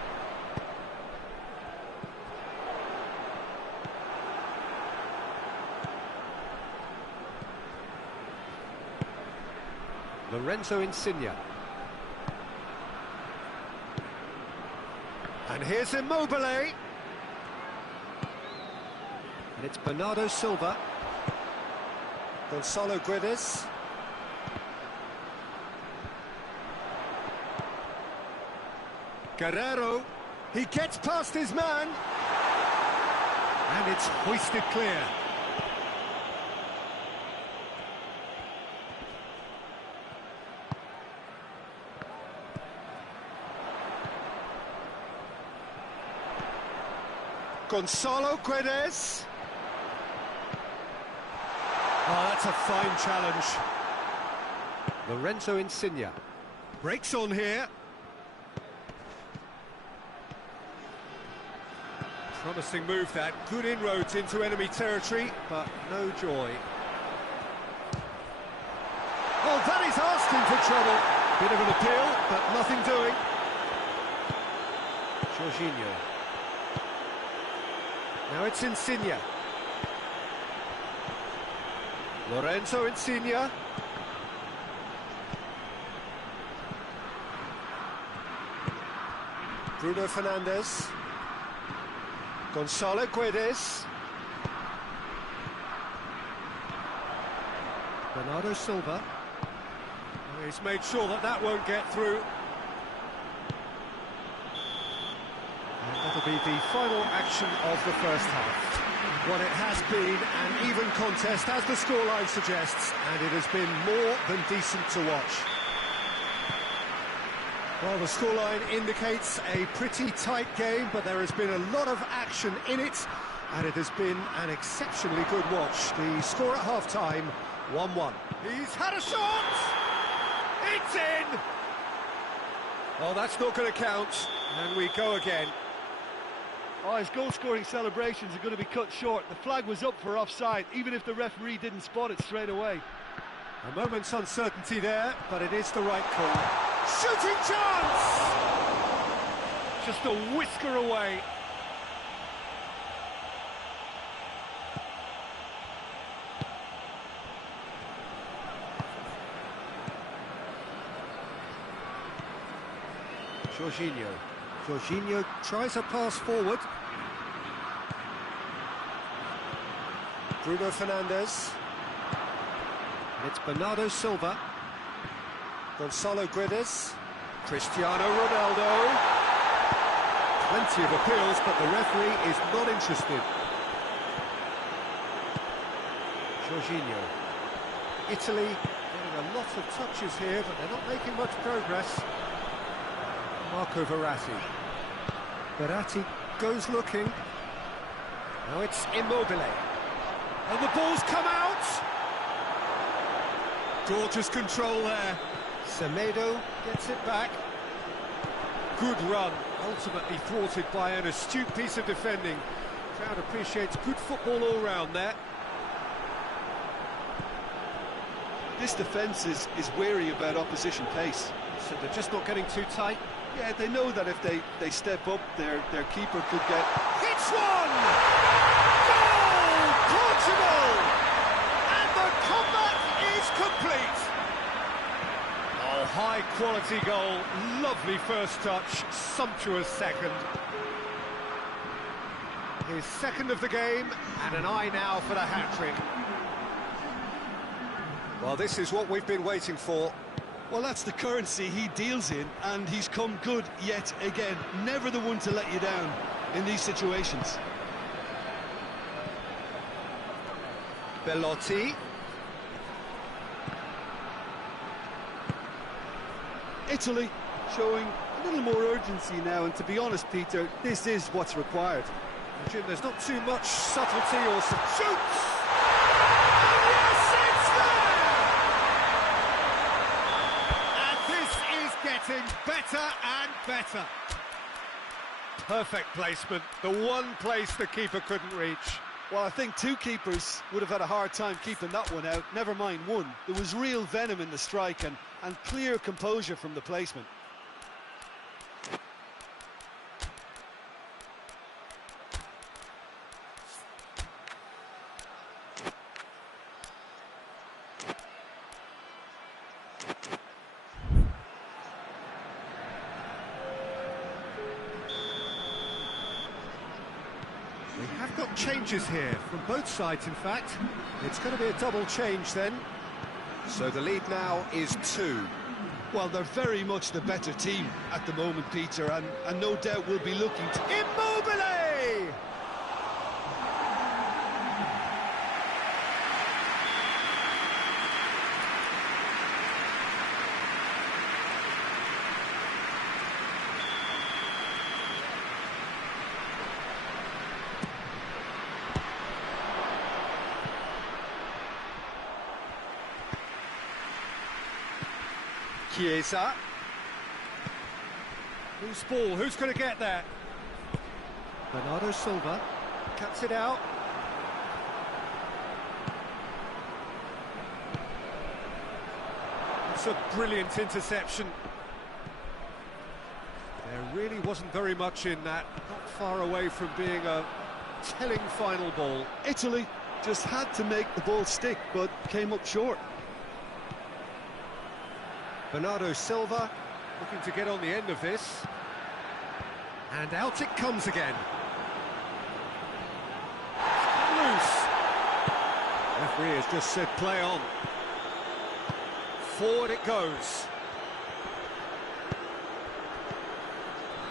Lorenzo Insigne. And here's Immobile. And it's Bernardo Silva. Gonzalo Guedes. Guerrero. He gets past his man. And it's hoisted clear. Gonzalo Guedes. Oh, that's a fine challenge. Lorenzo Insigne. Breaks on here. Promising move that. Good inroads into enemy territory, but no joy. Well, that is asking for trouble. Bit of an appeal, but nothing doing. Jorginho. Now it's Insigne. Lorenzo Insigne. Bruno Fernandes. Gonzalo Guedes. Bernardo Silva. Oh, he's made sure that that won't get through. And that'll be the final action of the first half. Well, it has been an even contest, as the scoreline suggests, and it has been more than decent to watch. Well, the scoreline indicates a pretty tight game, but there has been a lot of action in it, and it has been an exceptionally good watch. The score at half-time, 1-1. He's had a shot! It's in! Oh, that's not going to count, and we go again. Oh, his goal-scoring celebrations are going to be cut short. The flag was up for offside, even if the referee didn't spot it straight away. A moment's uncertainty there, but it is the right call. Shooting chance! Just a whisker away. Jorginho. Jorginho tries a pass forward. Bruno Fernandes. And it's Bernardo Silva. Gonzalo Guedes. Cristiano Ronaldo. Plenty of appeals, but the referee is not interested. Jorginho. Italy getting a lot of touches here, but they're not making much progress. Marco Verratti. Verratti goes looking. Now it's Immobile. And the ball's come out! Gorgeous control there. Semedo gets it back. Good run, ultimately thwarted by an astute piece of defending. Crowd appreciates good football all round there. This defence is wary about opposition pace. So they're just not getting too tight. Yeah, they know that if they step up, their keeper could get... Hits one! Goal! Portugal! And the comeback is complete! Oh, high-quality goal. Lovely first touch. Sumptuous second. His second of the game, and an eye now for the hat-trick. Well, this is what we've been waiting for. Well, that's the currency he deals in, and he's come good yet again. Never the one to let you down in these situations. Belotti. Italy showing a little more urgency now, and to be honest, Peter, this is what's required. Jim, there's not too much subtlety or some shoots! Getting better and better. Perfect placement, the one place the keeper couldn't reach. Well, I think two keepers would have had a hard time keeping that one out, never mind one. There was real venom in the strike and clear composure from the placement. We have got changes here from both sides, in fact. It's going to be a double change then. So the lead now is 2. Well, they're very much the better team at the moment, Peter, and no doubt will be looking to... Immobile! Chiesa. Who's ball? Who's going to get that? Bernardo Silva cuts it out. That's a brilliant interception. There really wasn't very much in that, not far away from being a telling final ball. Italy just had to make the ball stick, but came up short. Bernardo Silva looking to get on the end of this. And out it comes again. Loose. Referee has just said play on. Forward it goes.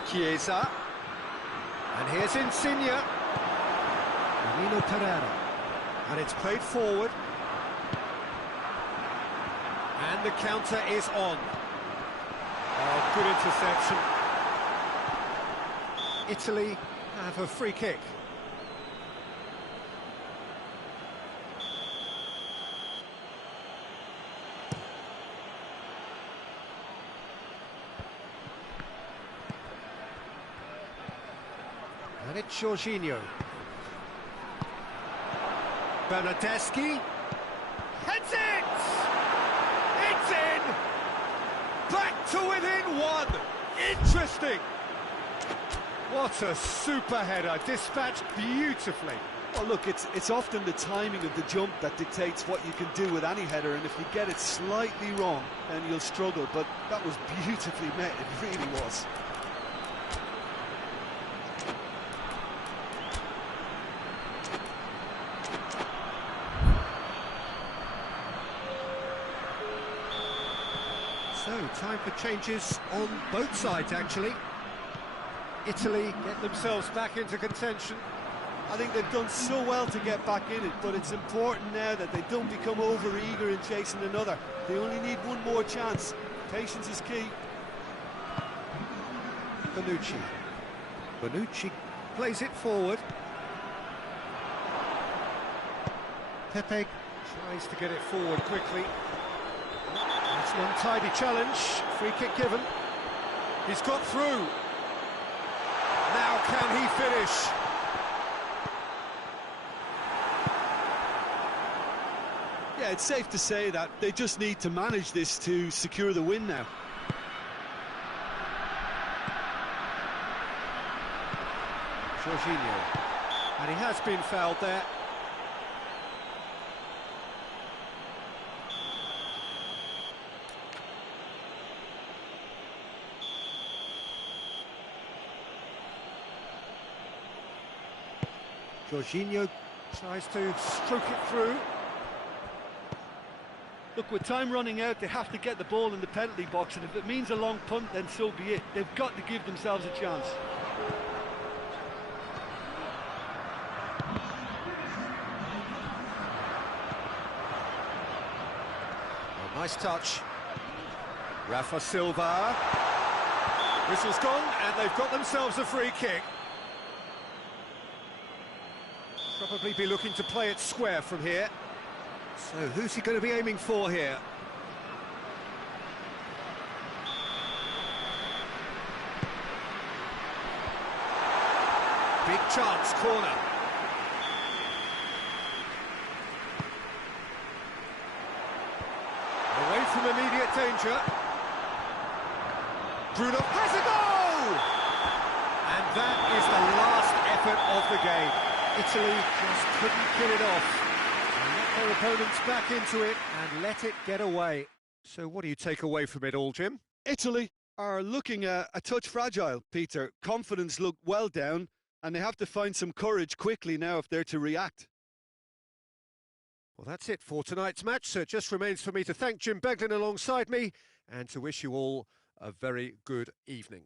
Chiesa. And here's Insigne. Danilo Pereira. And it's played forward. And the counter is on. Oh, good interception. Italy have a free kick. And it's Jorginho. Bernardeschi. Heads it! It's in! Back to within one! Interesting! What a super header, dispatched beautifully. Well, look, it's often the timing of the jump that dictates what you can do with any header, and if you get it slightly wrong, then you'll struggle, but that was beautifully met, it really was. So, time for changes on both sides, actually. Italy get themselves back into contention. I think they've done so well to get back in it, but it's important now that they don't become over-eager in chasing another. They only need one more chance. Patience is key. Bonucci. Bonucci plays it forward. Pepe tries to get it forward quickly. It's an untidy challenge. Free kick given. He's got through. Now can he finish? Yeah, it's safe to say that they just need to manage this to secure the win now. Jorginho. And he has been fouled there. Jorginho tries to stroke it through. Look, with time running out, they have to get the ball in the penalty box, and if it means a long punt, then so be it. They've got to give themselves a chance. Oh, nice touch. Rafa Silva. Whistle's gone, and they've got themselves a free kick. Probably be looking to play it square from here. So who's he going to be aiming for here? Big chance, corner. Away from immediate danger. Bruno has a goal! And that is the last effort of the game. Italy just couldn't get it off. And let their opponents back into it and let it get away. So what do you take away from it all, Jim? Italy are looking a touch fragile, Peter. Confidence looked well down, and they have to find some courage quickly now if they're to react. Well, that's it for tonight's match, so it just remains for me to thank Jim Beglin alongside me and to wish you all a very good evening.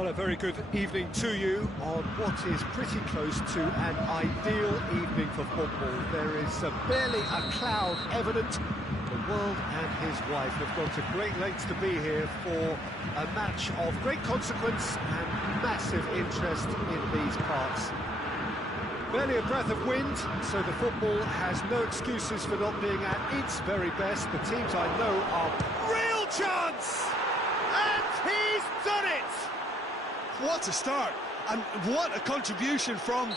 Well, a very good evening to you on what is pretty close to an ideal evening for football. There is barely a cloud evident. The world and his wife have gone to great lengths to be here for a match of great consequence and massive interest in these parts. Barely a breath of wind, so the football has no excuses for not being at its very best. The teams I know are real chance! And he's done it! What a start, and what a contribution from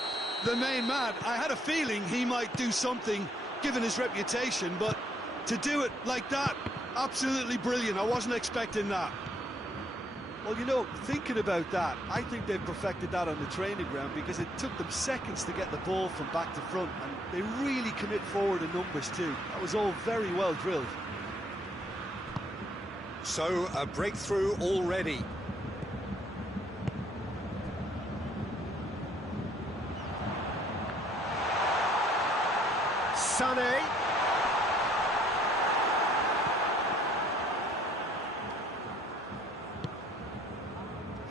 the main man. I had a feeling he might do something, given his reputation, but to do it like that, absolutely brilliant. I wasn't expecting that. Well, you know, thinking about that, I think they've perfected that on the training ground because it took them seconds to get the ball from back to front, and they really commit forward in numbers too. That was all very well drilled. So, a breakthrough already. Sané.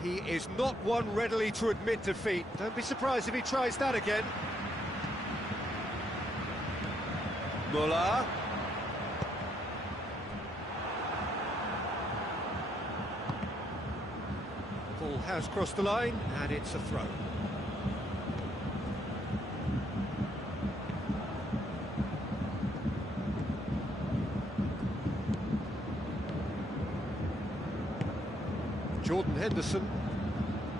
He is not one readily to admit defeat. Don't be surprised if he tries that again. Muller. The ball has crossed the line, and it's a throw. Jordan Henderson.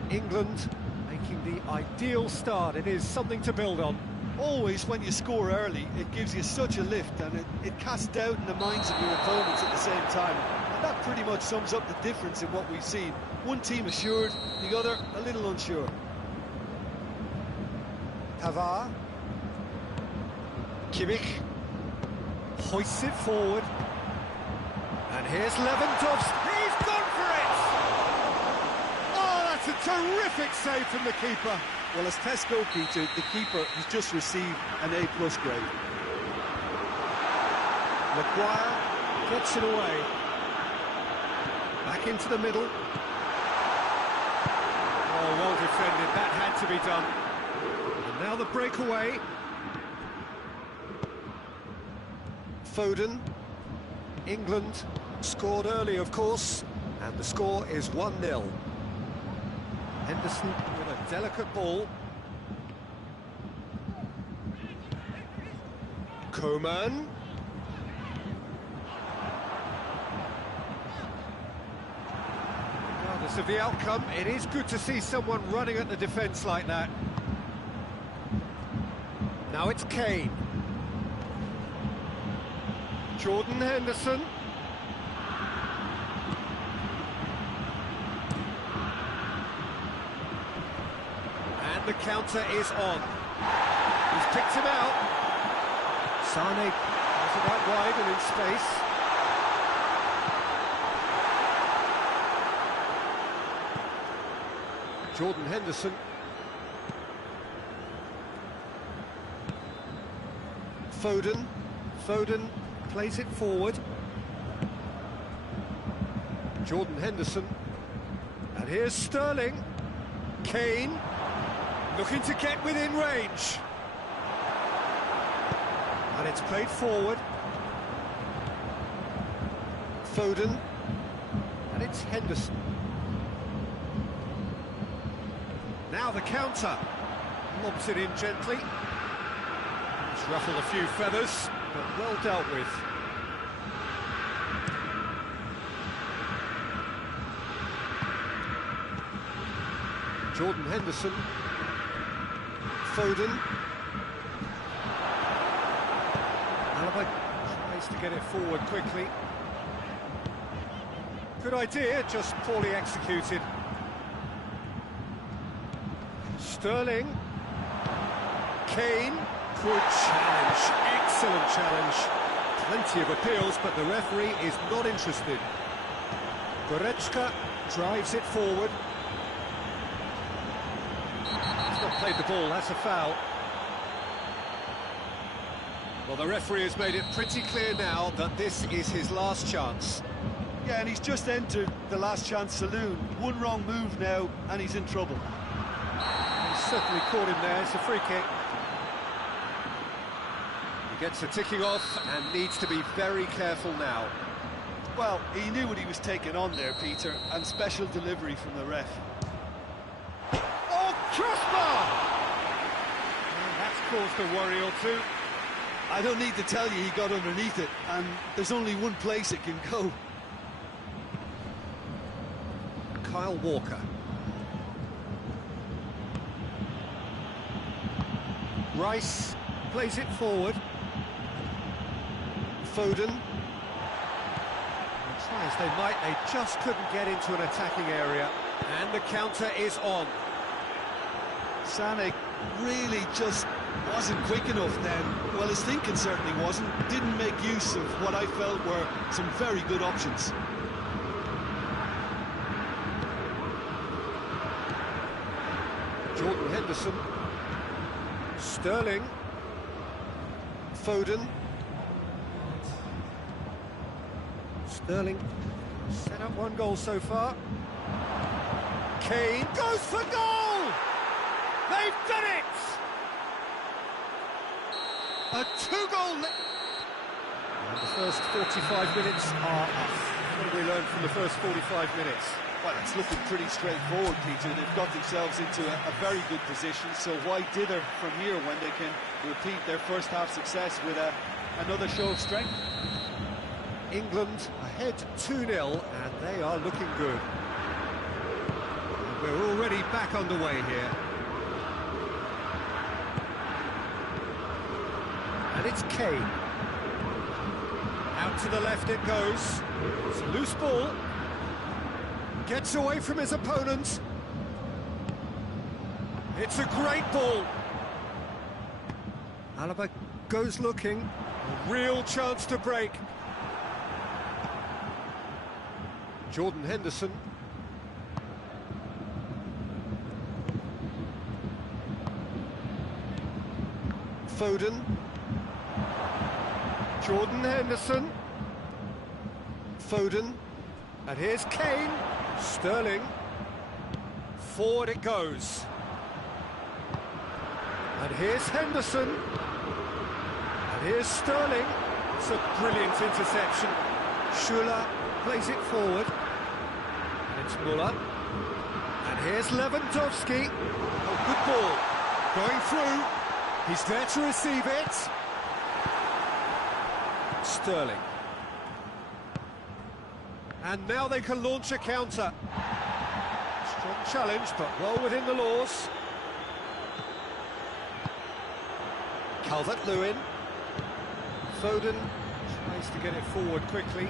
England making the ideal start. It is something to build on. Always, when you score early, it gives you such a lift, and it casts doubt in the minds of your opponents at the same time. And that pretty much sums up the difference in what we've seen. One team assured, the other a little unsure. Pavard. Kimmich hoists it forward. And here's Lewandowski. He's gone for it! Oh, that's a terrific save from the keeper. Well, as test goalkeeper, the keeper has just received an A+ grade. Maguire gets it away. Back into the middle. Oh, well defended. That had to be done. And now the breakaway. Foden. England scored early, of course, and the score is 1-0. Henderson with a delicate ball. Coman. Regardless of the outcome, it is good to see someone running at the defence like that. Now it's Kane. Jordan Henderson. And the counter is on. He's picked him out. Sané has it out wide and in space. Jordan Henderson. Foden. Foden plays it forward. Jordan Henderson. And here's Sterling. Kane. Looking to get within range. And it's played forward. Foden. And it's Henderson. Now the counter. Lobs it in gently. It's ruffled a few feathers, but well dealt with. Jordan Henderson. Foden. Alaba tries to get it forward quickly. Good idea, just poorly executed. Sterling. Kane. Good challenge, excellent challenge. Plenty of appeals, but the referee is not interested. Goretzka drives it forward. He's not played the ball, that's a foul. Well, the referee has made it pretty clear now that this is his last chance. Yeah, and he's just entered the last chance saloon. One wrong move now, and he's in trouble. He's certainly caught him there. It's a free kick. He gets the ticking off and needs to be very careful now. Well, he knew what he was taking on there, Peter, and special delivery from the ref. Oh, crossbar! And that's caused a worry or two. I don't need to tell you he got underneath it, and there's only one place it can go. Kyle Walker. Rice plays it forward. Foden. Try as they might, they just couldn't get into an attacking area. And the counter is on. Sané really just wasn't quick enough then. Well, his thinking certainly wasn't. Didn't make use of what I felt were some very good options. Jordan Henderson. Sterling. Foden. Sterling set up one goal so far. Kane goes for goal! They've done it! A two-goal lead. And the first 45 minutes are up. What have we learned from the first 45 minutes? Well, it's looking pretty straightforward, Peter. They've got themselves into a very good position, so why dither from here when they can repeat their first half success with another show of strength? England ahead 2-0, and they are looking good. And we're already back underway here. And it's Kane. Out to the left it goes. It's a loose ball. Gets away from his opponent. It's a great ball. Alaba goes looking. A real chance to break. Jordan Henderson. Foden. Jordan Henderson. Foden. And here's Kane. Sterling. Forward it goes. And here's Henderson. And here's Sterling. It's a brilliant interception. Schuller plays it forward. And it's Muller. And here's Lewandowski. Oh, good ball. Going through. He's there to receive it. Sterling. And now they can launch a counter. Strong challenge, but well within the laws. Calvert-Lewin. Foden tries to get it forward quickly.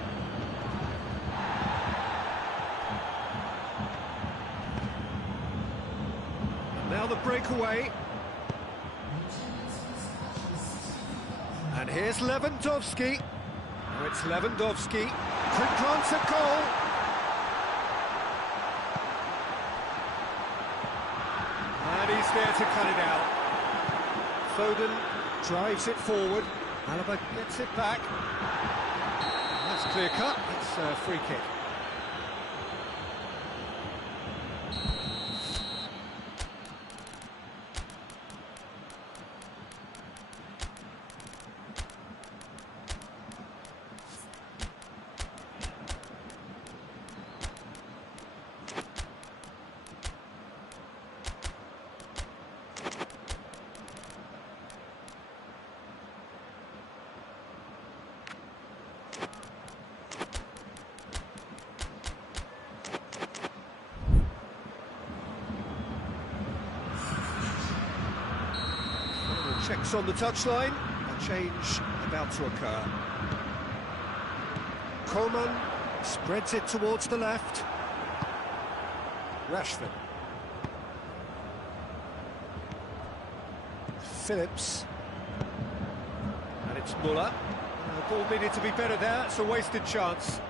And now the breakaway. And here's Lewandowski. Now it's Lewandowski. Quick glance at goal. And he's there to cut it out. Foden drives it forward. Alaba gets it back. That's clear cut. It's a free kick. Checks on the touchline, a change about to occur. Coman spreads it towards the left. Rashford. Phillips. And it's Muller. The ball needed to be better there, it's a wasted chance.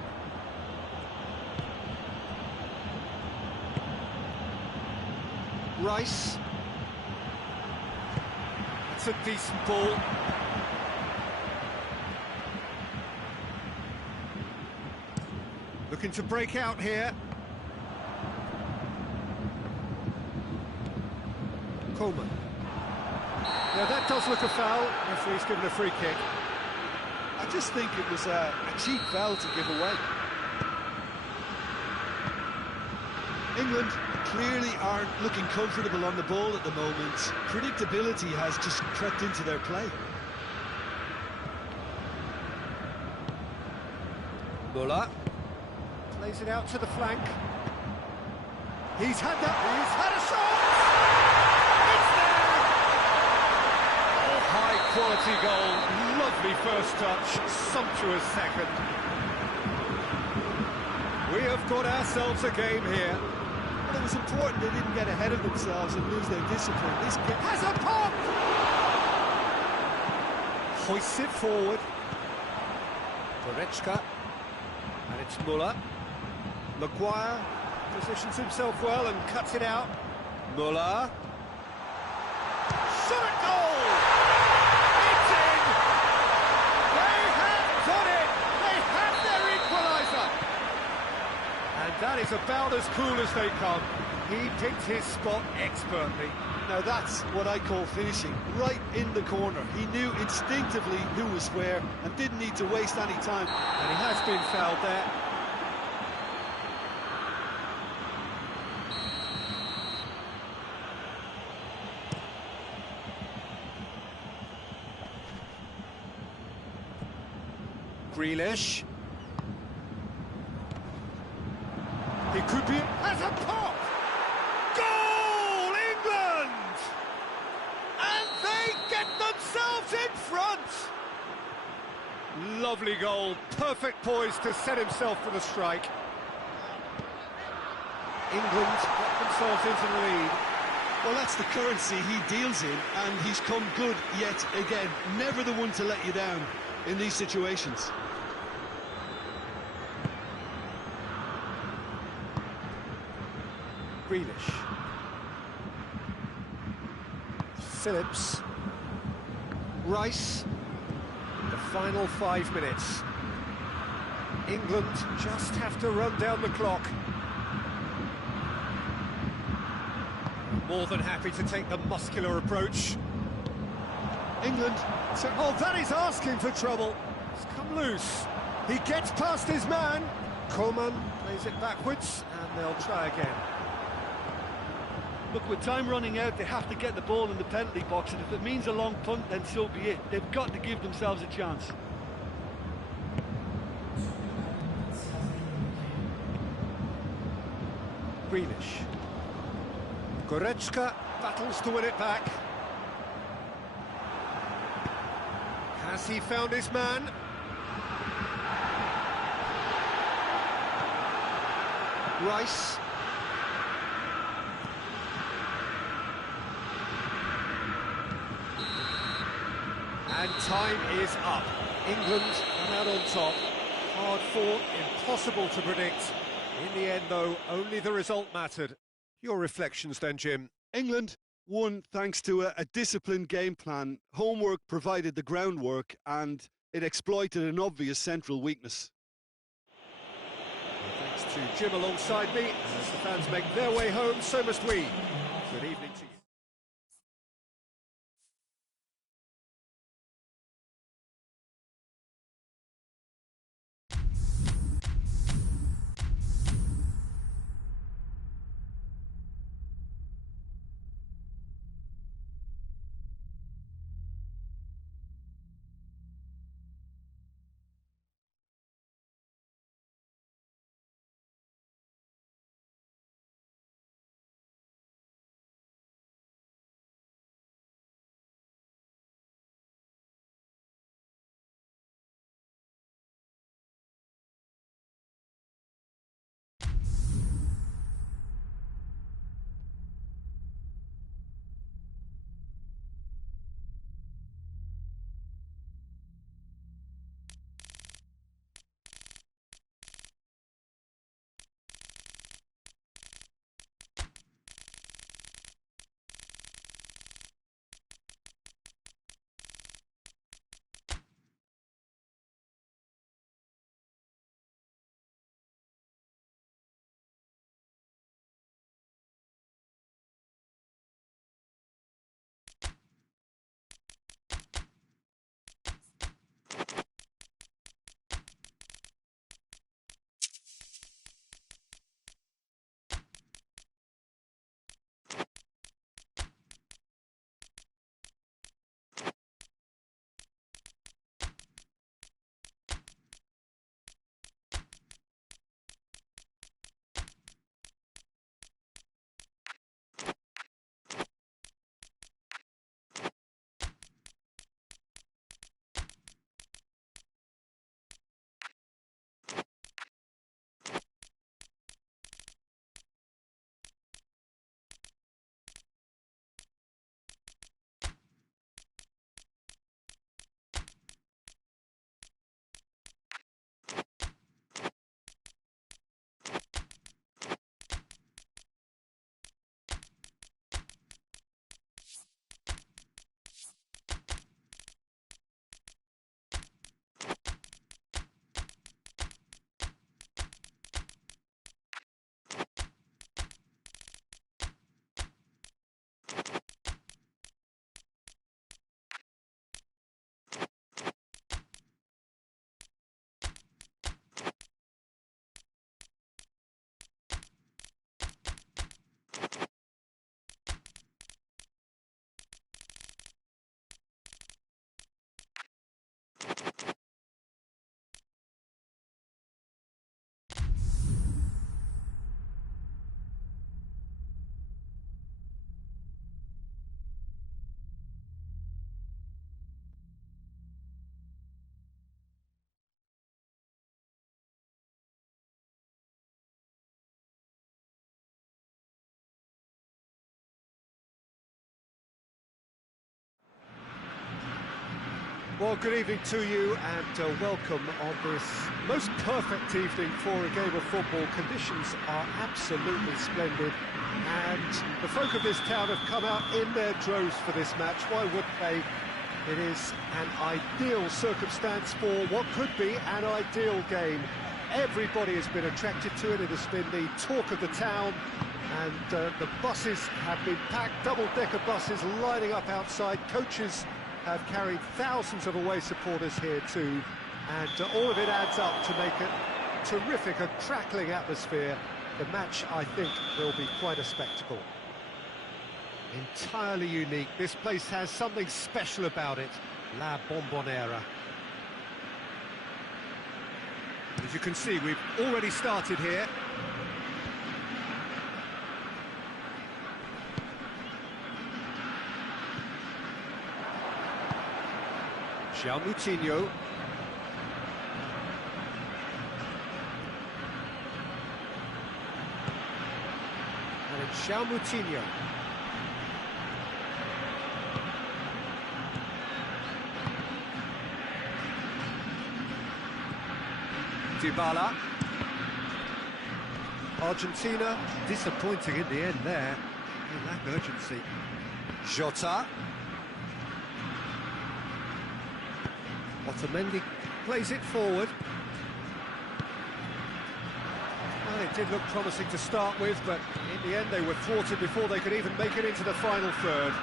Rice. It's a decent ball. Looking to break out here. Coleman. Now that does look a foul. Referee's given a free kick. I just think it was a cheap foul to give away. England clearly aren't looking comfortable on the ball at the moment. Predictability has just crept into their play. Muller plays it out to the flank. He's had a shot! It's there! Oh, high quality goal, lovely first touch, sumptuous second. We have got ourselves a game here. But it was important they didn't get ahead of themselves and lose their discipline. This kid Has a pop! Hoists it forward. Goretzka. And it's Muller. Maguire positions himself well and cuts it out. Muller. Shot at goal! It's in! They have got it! They have their equaliser! And that is about as cool as they come. He picked his spot expertly. Now that's what I call finishing, right in the corner. He knew instinctively who was where and didn't need to waste any time. And he has been fouled there. Grealish. He could be... Has a pop! Goal, England! And they get themselves in front! Lovely goal, perfect poise to set himself for the strike. England got themselves into the lead. Well, that's the currency he deals in, and he's come good yet again. Never the one to let you down in these situations. Grealish. Phillips. Rice. The final 5 minutes. England just have to run down the clock. More than happy to take the muscular approach. England. Oh, that is asking for trouble. It's come loose. He gets past his man. Coleman plays it backwards, and they'll try again. Look, with time running out, they have to get the ball in the penalty box, and if it means a long punt, then so be it. They've got to give themselves a chance. Grealish. Goretzka battles to win it back. Has he found his man? Rice. And time is up. England come out on top. Hard fought, impossible to predict. In the end, though, only the result mattered. Your reflections then, Jim? England won thanks to a disciplined game plan. Homework provided the groundwork, and it exploited an obvious central weakness. Thanks to Jim alongside me. As the fans make their way home, so must we. Good evening to you. Well, good evening to you and welcome on this most perfect evening for a game of football. Conditions are absolutely splendid and the folk of this town have come out in their droves for this match. Why wouldn't they? It is an ideal circumstance for what could be an ideal game. Everybody has been attracted to it. It has been the talk of the town, and the buses have been packed, double-decker buses lining up outside. Coaches have carried thousands of away supporters here too, and all of it adds up to make it terrific, a crackling atmosphere. The match, I think, will be quite a spectacle. Entirely unique. This place has something special about it. La Bombonera. As you can see, we've already started here. Moutinho. And it's Moutinho. Dybala. Argentina disappointing in the end there. They lack urgency. Jota. Otamendi plays it forward. Well, it did look promising to start with, but in the end they were thwarted before they could even make it into the final third.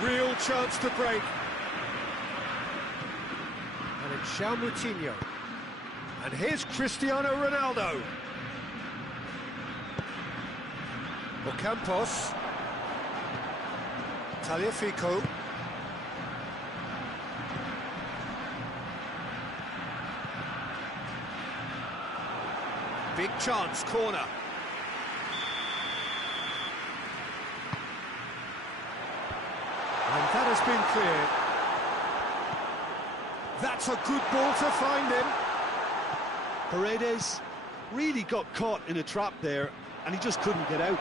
A real chance to break. And it's Moutinho. And here's Cristiano Ronaldo. Ocampos. Tagliafico. Big chance, corner. And that has been cleared. That's a good ball to find him. Paredes really got caught in a trap there, and he just couldn't get out.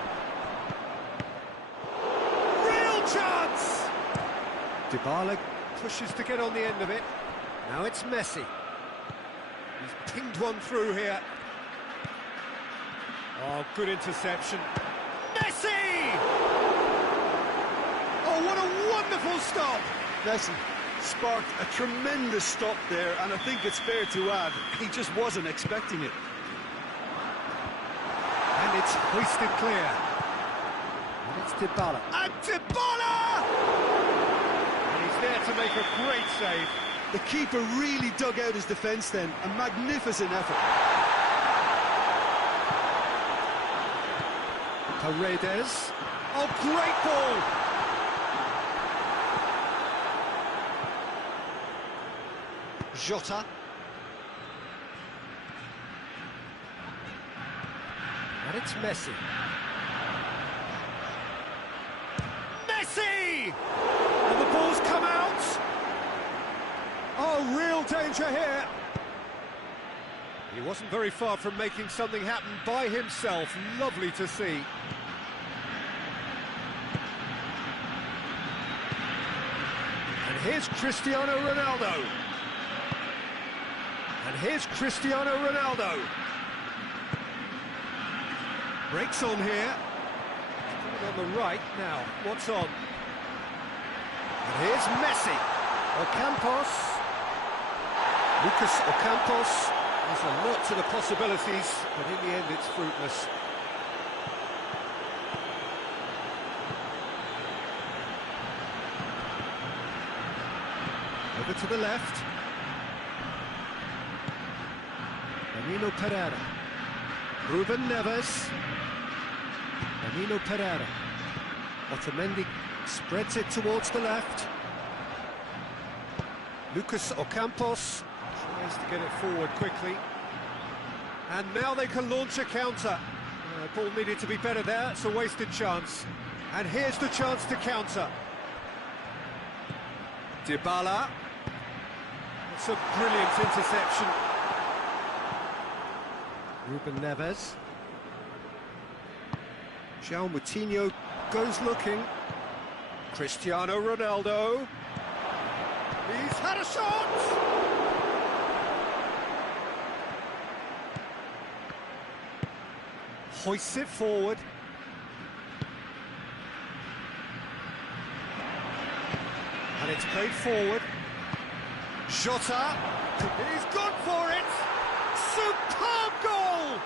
Real chance! Dybala pushes to get on the end of it. Now it's Messi. He's pinged one through here. Oh, good interception. Messi! Oh, what a wonderful stop! Messi sparked a tremendous stop there, and I think it's fair to add, he just wasn't expecting it. And it's hoisted clear. And it's Dybala. And Dybala! And he's there to make a great save. The keeper really dug out his defence then, a magnificent effort. Paredes. Oh, great ball! Jota. And it's Messi. Messi! And the ball's come out. Oh, real danger here. He wasn't very far from making something happen by himself. Lovely to see. And here's Cristiano Ronaldo. And here's Cristiano Ronaldo. Breaks on here. He's coming on the right now. What's on? And here's Messi. Ocampos. Lucas Ocampos. There's a lot to the possibilities, but in the end it's fruitless. Over to the left. Danilo Pereira. Ruben Neves. Danilo Pereira. Otamendi spreads it towards the left. Lucas Ocampos tries to get it forward quickly. And now they can launch a counter. Ball needed to be better there, it's a wasted chance. And here's the chance to counter. Dybala. It's a brilliant interception. Ruben Neves. João Moutinho goes looking. Cristiano Ronaldo. He's had a shot! Hoists it forward. And it's played forward. Jota. He's gone for it! Superb goal!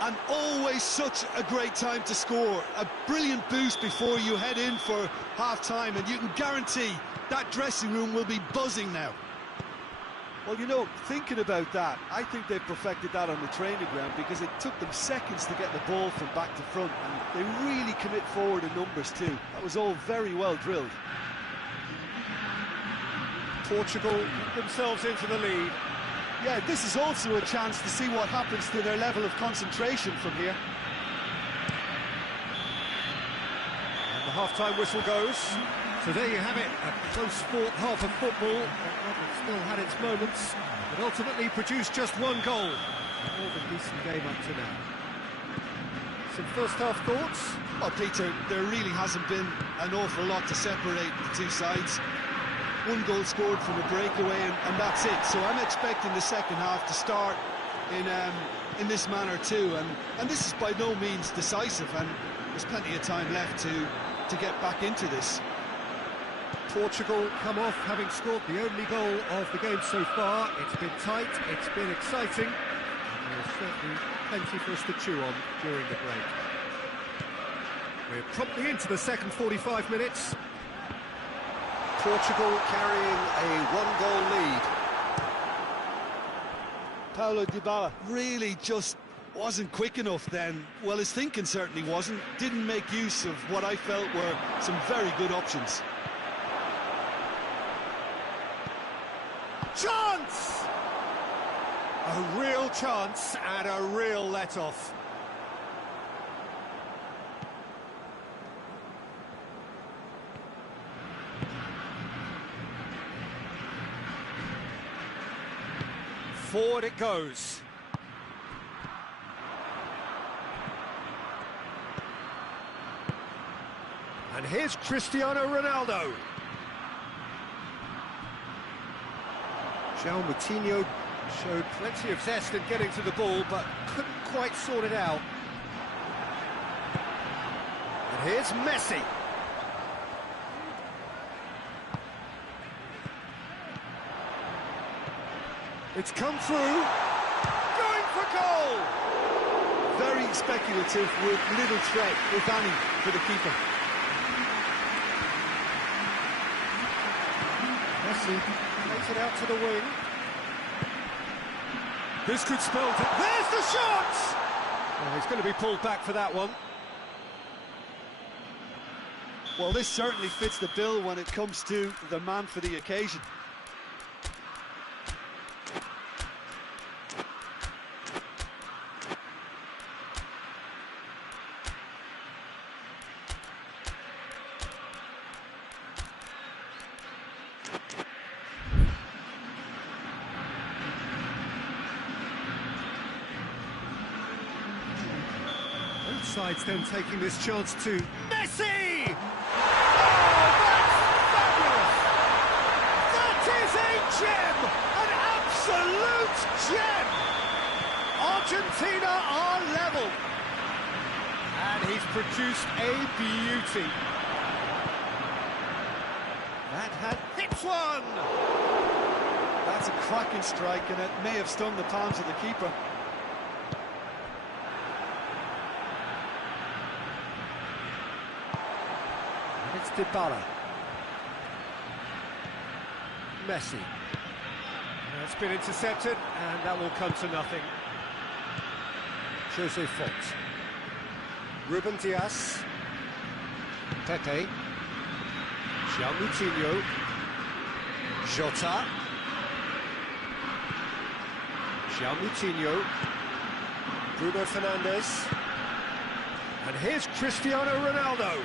And always such a great time to score. A brilliant boost before you head in for half-time, and you can guarantee that dressing room will be buzzing now. Well, you know, thinking about that, I think they've perfected that on the training ground because it took them seconds to get the ball from back to front, and they really commit forward in numbers too. That was all very well drilled. Portugal get themselves into the lead. Yeah, this is also a chance to see what happens to their level of concentration from here. And the half-time whistle goes. So there you have it, a close fought half of football. It still had its moments, but ultimately produced just one goal. All the decent game up to now. Some first-half thoughts? Well, Peter, there really hasn't been an awful lot to separate the two sides. One goal scored from a breakaway, and that's it. So I'm expecting the second half to start in this manner too. And this is by no means decisive, and there's plenty of time left to get back into this. Portugal come off having scored the only goal of the game so far. It's been tight, it's been exciting, and there's certainly plenty for us to chew on during the break. We're promptly into the second 45 minutes. Portugal carrying a one-goal lead. Paulo Dybala Really just wasn't quick enough then. Well, his thinking certainly wasn't. Didn't make use of what I felt were some very good options. Chance! A real chance and a real let-off. Forward it goes. And here's Cristiano Ronaldo. João Moutinho showed plenty of zest in getting to the ball, but couldn't quite sort it out. And here's Messi. It's come through. Going for goal! very speculative with little threat, if any, for the keeper. Messi takes it out to the wing. This could spell... There's the shot! Oh, he's going to be pulled back for that one. Well, this certainly fits the bill when it comes to the man for the occasion. Both sides then taking this chance to... Messi! Gem! An absolute gem! Argentina are level. And he's produced a beauty. That had hit one! That's a cracking strike, and it may have stung the palms of the keeper. And it's Dybala. Messi. It's been intercepted, and that will come to nothing. Jose Font. Ruben Dias. Pepe. João Moutinho. Jota. João Moutinho. Bruno Fernandes. And here's Cristiano Ronaldo.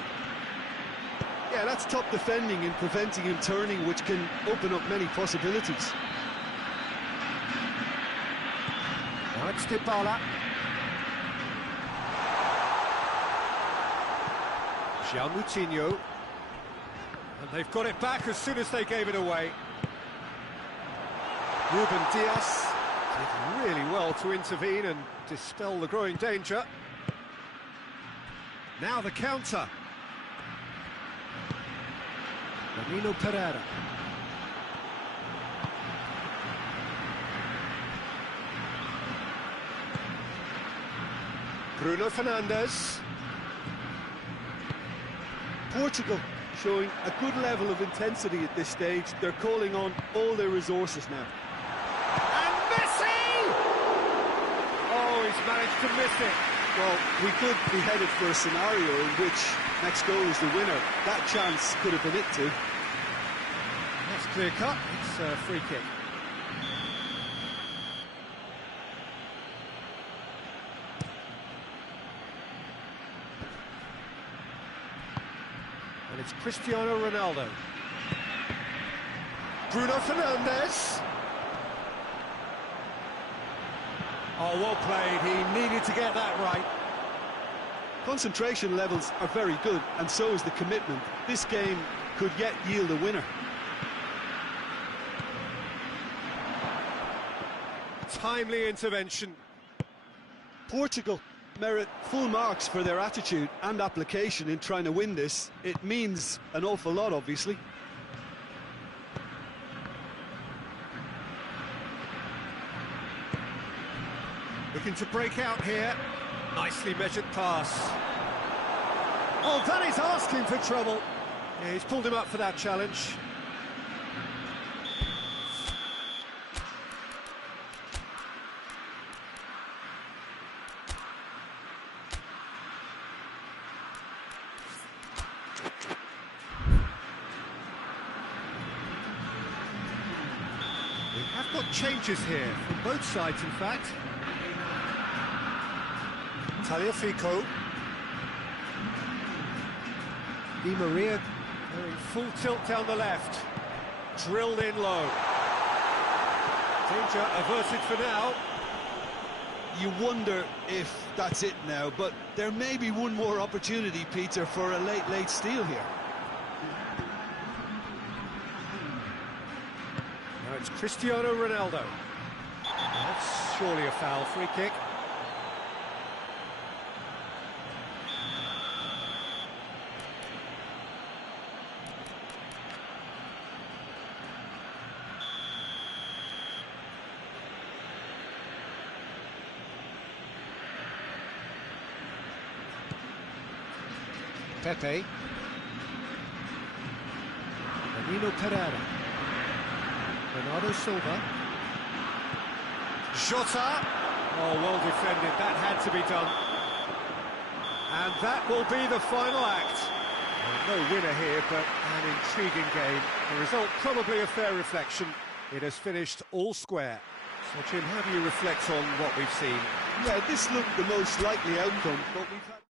Yeah, that's top defending and preventing him turning, which can open up many possibilities. Now it's Dybala. Moutinho. And they've got it back as soon as they gave it away. Ruben Dias did really well to intervene and dispel the growing danger. Now the counter. Danilo Pereira. Bruno Fernandes. Portugal showing a good level of intensity at this stage. They're calling on all their resources now. And Messi! Oh, he's managed to miss it. Well, we could be headed for a scenario in which next goal is the winner. That chance could have been it too. That's clear cut. It's a free kick. And it's Cristiano Ronaldo. Bruno Fernandes. Oh, well played. He needed to get that right. Concentration levels are very good, and so is the commitment. This game could yet yield a winner. Timely intervention. Portugal merit full marks for their attitude and application in trying to win this. It means an awful lot, obviously. Looking to break out here. Nicely measured pass. Oh, that is asking for trouble. Yeah, he's pulled him up for that challenge. We have got changes here from both sides, in fact. Taliafico. Di Maria going full tilt down the left. Drilled in low. Danger averted for now. You wonder if that's it now, but there may be one more opportunity, Peter, for a late steal here. Now it's Cristiano Ronaldo. That's surely a foul. Free kick. Pepe. Danilo Pereira. Bernardo Silva. Jota. Oh, well defended. That had to be done. And that will be the final act. Well, no winner here, but an intriguing game. The result probably a fair reflection. It has finished all square. So, Jim, how do you reflect on what we've seen? Yeah, this looked the most likely outcome, but we've had...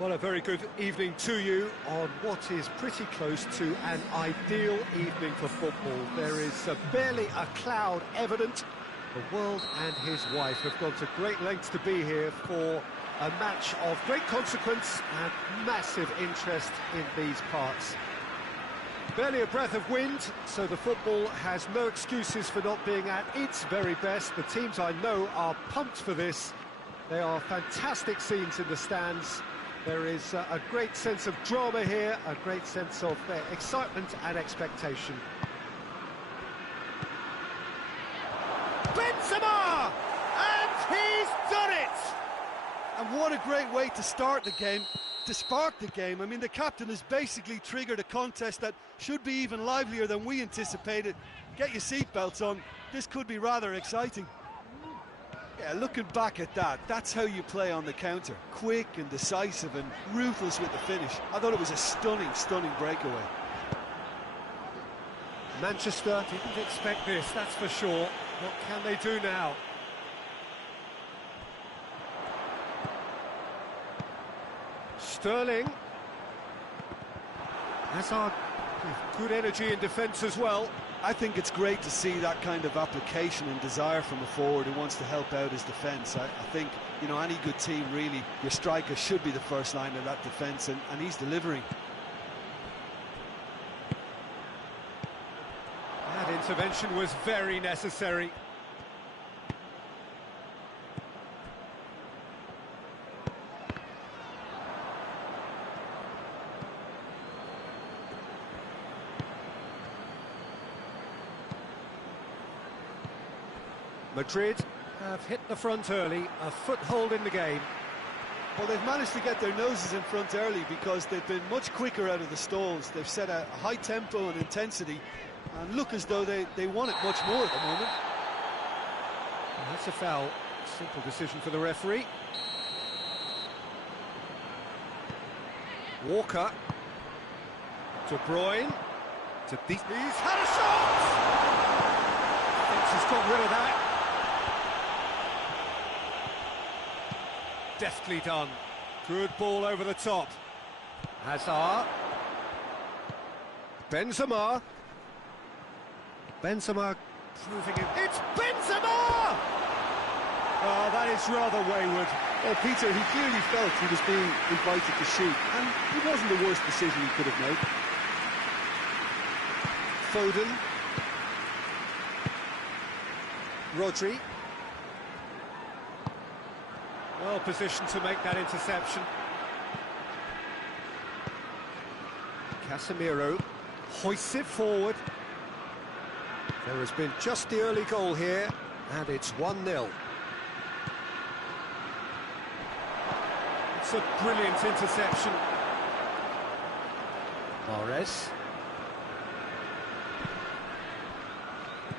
Well, a very good evening to you on what is pretty close to an ideal evening for football. There is barely a cloud evident. The world and his wife have gone to great lengths to be here for a match of great consequence and massive interest in these parts. Barely a breath of wind, so the football has no excuses for not being at its very best. The teams I know are pumped for this. There are fantastic scenes in the stands. There is a great sense of drama here, a great sense of excitement and expectation. Benzema! And he's done it! And what a great way to start the game, to spark the game. I mean, the captain has basically triggered a contest that should be even livelier than we anticipated. Get your seatbelts on, this could be rather exciting. Yeah, looking back at that, that's how you play on the counter. Quick and decisive and ruthless with the finish. I thought it was a stunning, stunning breakaway. Manchester didn't expect this, that's for sure. What can they do now? Sterling. Hazard with good energy in defence as well. I think it's great to see that kind of application and desire from a forward who wants to help out his defence. I think, you know, any good team, really, your striker should be the first line of that defence, and he's delivering. That intervention was very necessary. Madrid have hit the front early, a foothold in the game. Well, they've managed to get their noses in front early because they've been much quicker out of the stalls. They've set a high tempo and intensity and look as though they want it much more at the moment. And that's a foul. Simple decision for the referee. Walker. De Bruyne. He's had a shot! Thinks he's got rid of that. Deftly done. Good ball over the top. Hazard. Benzema. Benzema proving it. It's Benzema! Oh, that is rather wayward. Well, Peter, he clearly felt he was being invited to shoot, and it wasn't the worst decision he could have made. Foden. Rodri. Well positioned to make that interception. Casemiro hoists it forward. There has been just the early goal here, and it's 1-0. It's a brilliant interception. Mahrez.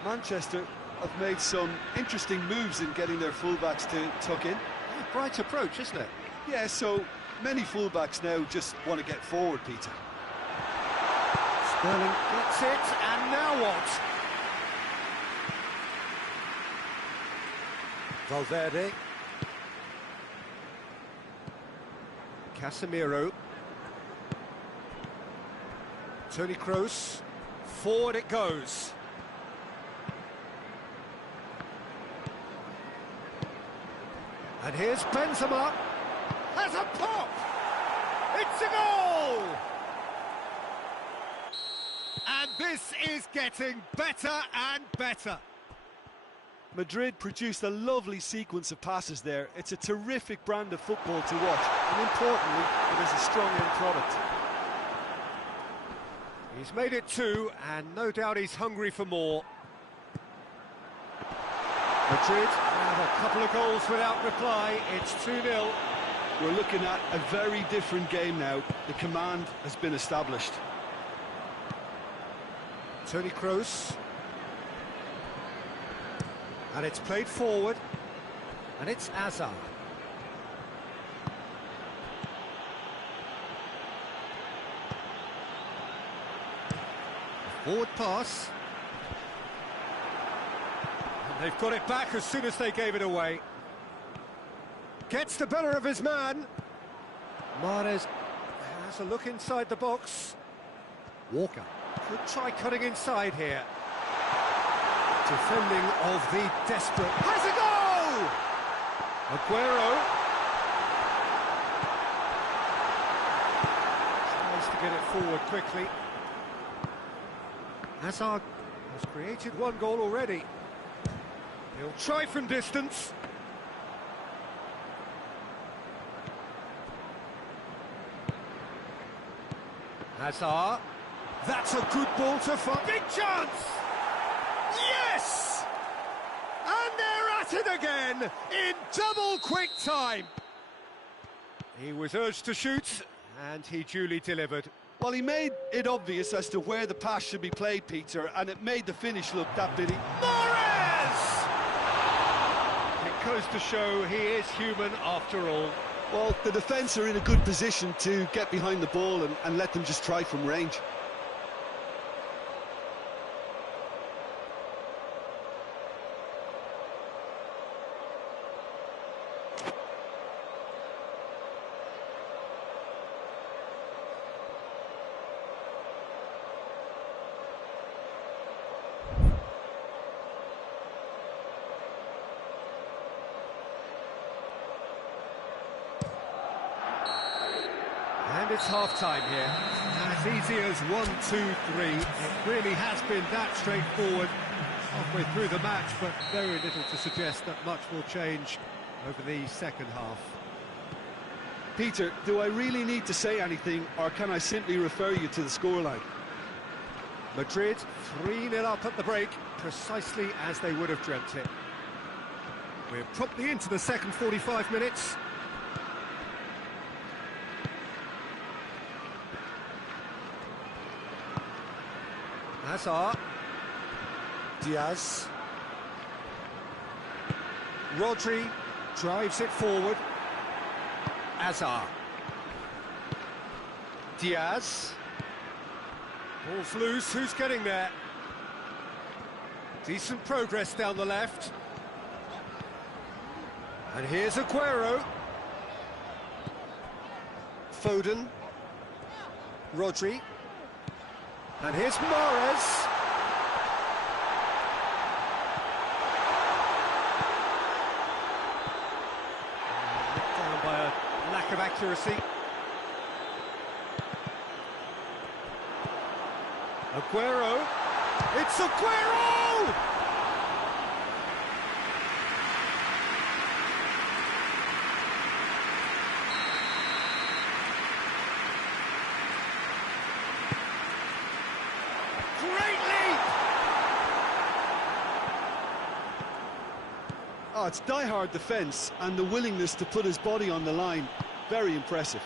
Manchester have made some interesting moves in getting their fullbacks to tuck in. Bright approach, isn't it? Yeah, so many fullbacks now just want to get forward, Peter. Sterling gets it, and now what? Valverde. Casemiro. Toni Kroos. Forward it goes. And here's Benzema. Has a pop! It's a goal! And this is getting better and better. Madrid produced a lovely sequence of passes there. It's a terrific brand of football to watch, and importantly, it is a strong end product. He's made it 2, and no doubt he's hungry for more. Madrid And a couple of goals without reply. It's 2-0. We're looking at a very different game now. The command has been established. Toni Kroos. And it's played forward. And it's Hazard. Forward pass. And they've got it back as soon as they gave it away. Gets the better of his man. Mahrez has a look inside the box. Walker could try cutting inside here. Defending of the desperate. Has a goal! Aguero tries to get it forward quickly. Hazard has created one goal already. He'll try from distance. Hazard. That's a good ball to find. Big chance! Yes! And they're at it again in double quick time. He was urged to shoot, and he duly delivered. Well, he made it obvious as to where the pass should be played, Peter, and it made the finish look that bit. Mahrez! It goes to show he is human after all. Well, the defence are in a good position to get behind the ball and let them just try from range. And it's half-time here. As easy as 1, 2, 3. It really has been that straightforward halfway through the match, but very little to suggest that much will change over the second half. Peter, do I really need to say anything, or can I simply refer you to the scoreline? Madrid 3-0 up at the break, precisely as they would have dreamt it. We're promptly into the second 45 minutes. Hazard. Diaz. Rodri drives it forward. Hazard. Diaz. Ball's loose, who's getting there? Decent progress down the left. And here's Aguero. Foden. Rodri. And here's Mahrez. Down by a lack of accuracy. Aguero. It's Aguero! Great leap! Oh, it's die-hard defence and the willingness to put his body on the line. Very impressive.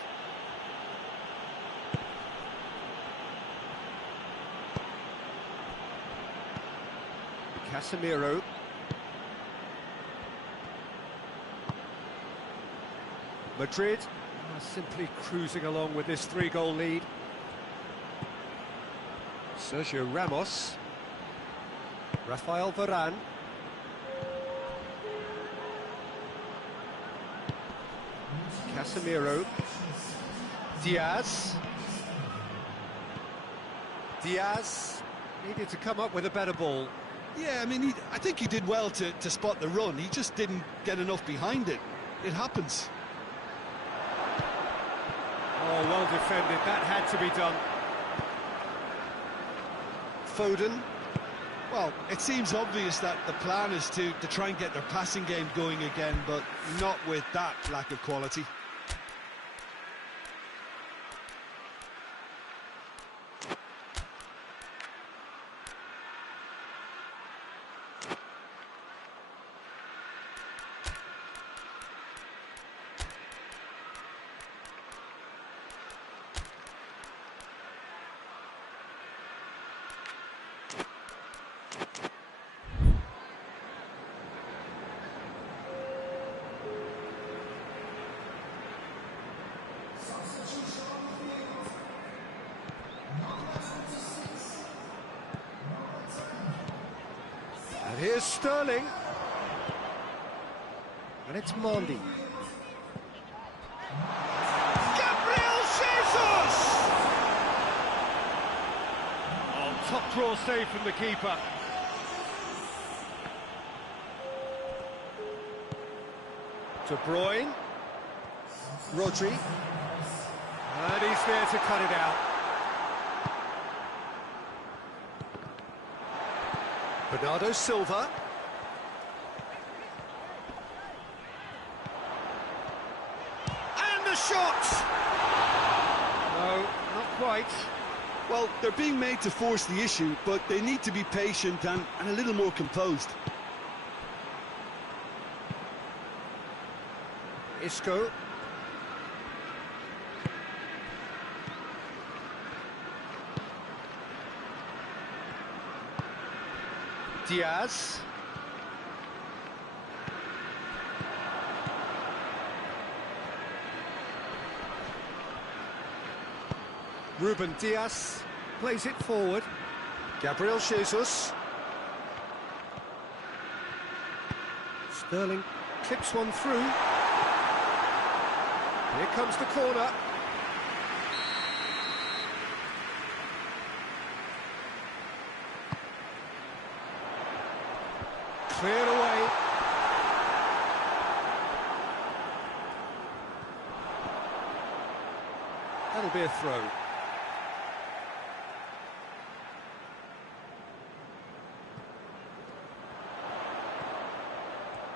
Casemiro. Madrid are simply cruising along with this 3-goal lead. Sergio Ramos. Rafael Varane. Casemiro. Diaz. Diaz needed to come up with a better ball. Yeah, I mean, I think he did well to spot the run. He just didn't get enough behind it. It happens. Oh, well defended. That had to be done. Foden. Well, it seems obvious that the plan is to try and get their passing game going again, but not with that lack of quality. Here's Sterling. And it's Mondi. Gabriel Jesus! Oh, top draw save from the keeper. De Bruyne. Rodri. And he's there to cut it out. Bernardo Silva. And the shot! No, not quite. Well, they're being made to force the issue, but they need to be patient and a little more composed. Isco. Diaz. Ruben Diaz plays it forward. Gabriel Jesus. Sterling clips one through. Here comes the corner. Cleared away. That'll be a throw.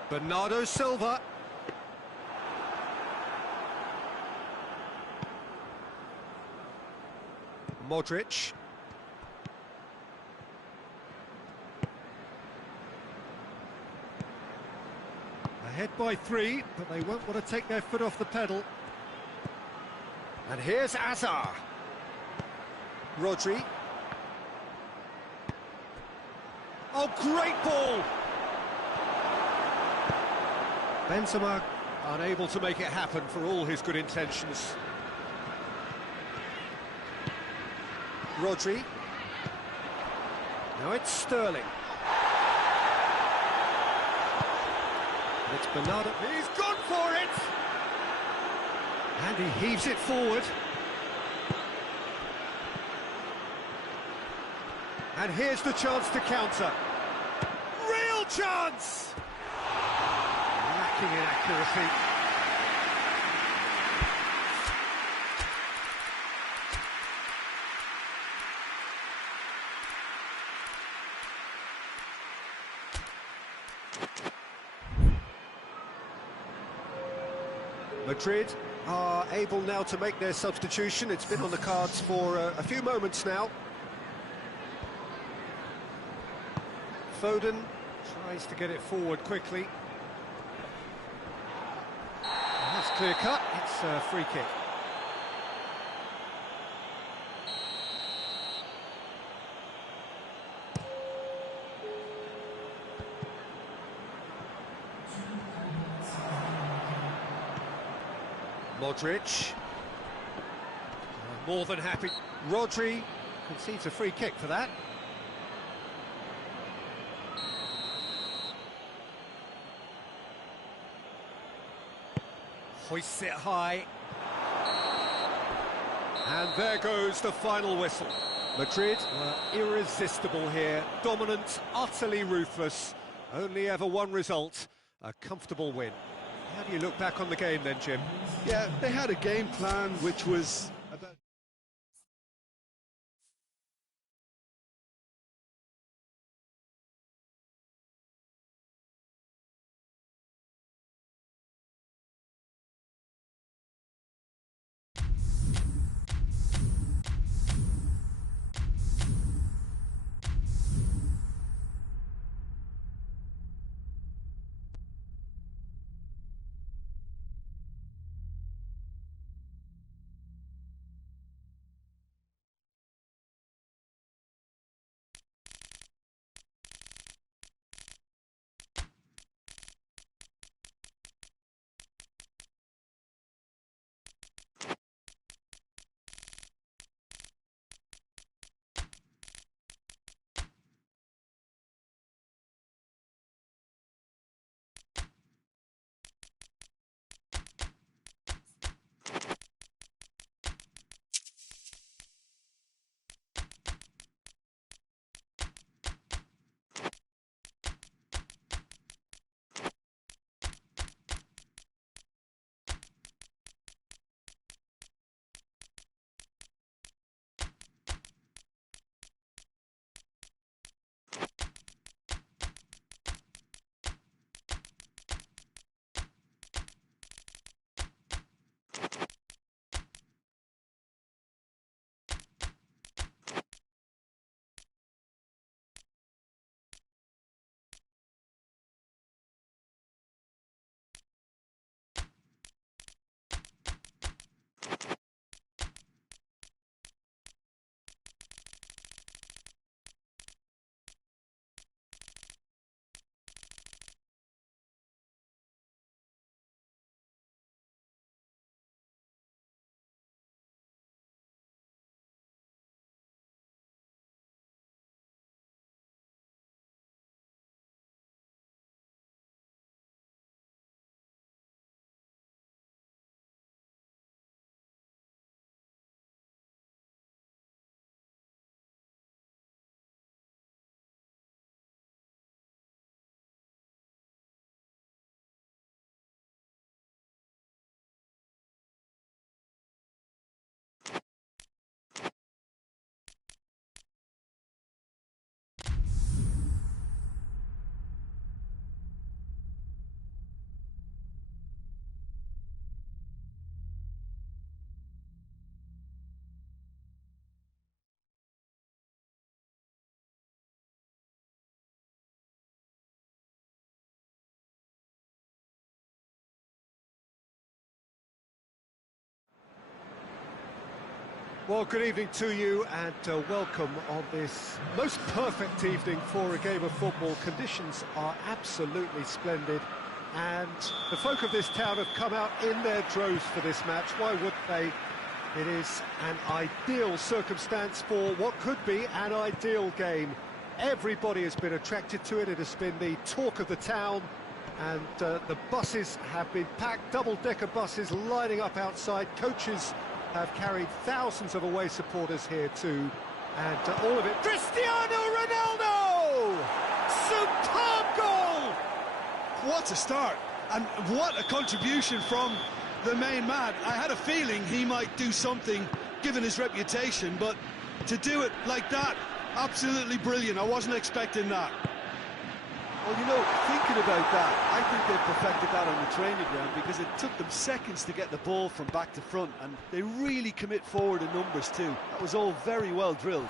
Bernardo Silva. Modric. Ahead by 3, but they won't want to take their foot off the pedal. And here's Azar. Rodri. Oh, great ball! Benzema unable to make it happen for all his good intentions. Rodri. Now it's Sterling. And it's Bernardo. He's gone for it! And he heaves it forward. And here's the chance to counter. Real chance! Lacking in accuracy. Madrid are able now to make their substitution. It's been on the cards for a few moments now. Foden tries to get it forward quickly. And that's clear cut. It's a free kick. Modric. More than happy. Rodri concedes a free kick for that. Hoists it high. And there goes the final whistle. Madrid were irresistible here. Dominant, utterly ruthless. Only ever one result, a comfortable win. How do you look back on the game then, Jim? Yeah, they had a game plan which was about... Well, good evening to you and welcome on this most perfect evening for a game of football. Conditions are absolutely splendid and the folk of this town have come out in their droves for this match. Why wouldn't they? It is an ideal circumstance for what could be an ideal game. Everybody has been attracted to it. It has been the talk of the town and the buses have been packed, double-decker buses lining up outside. Coaches have carried thousands of away supporters here too, and all of it. Cristiano Ronaldo! Superb goal! What a start, and what a contribution from the main man. I had a feeling he might do something, given his reputation, but to do it like that, absolutely brilliant. I wasn't expecting that. Well, you know, thinking about that, I think they've perfected that on the training ground because it took them seconds to get the ball from back to front, and they really commit forward in numbers too. That was all very well drilled.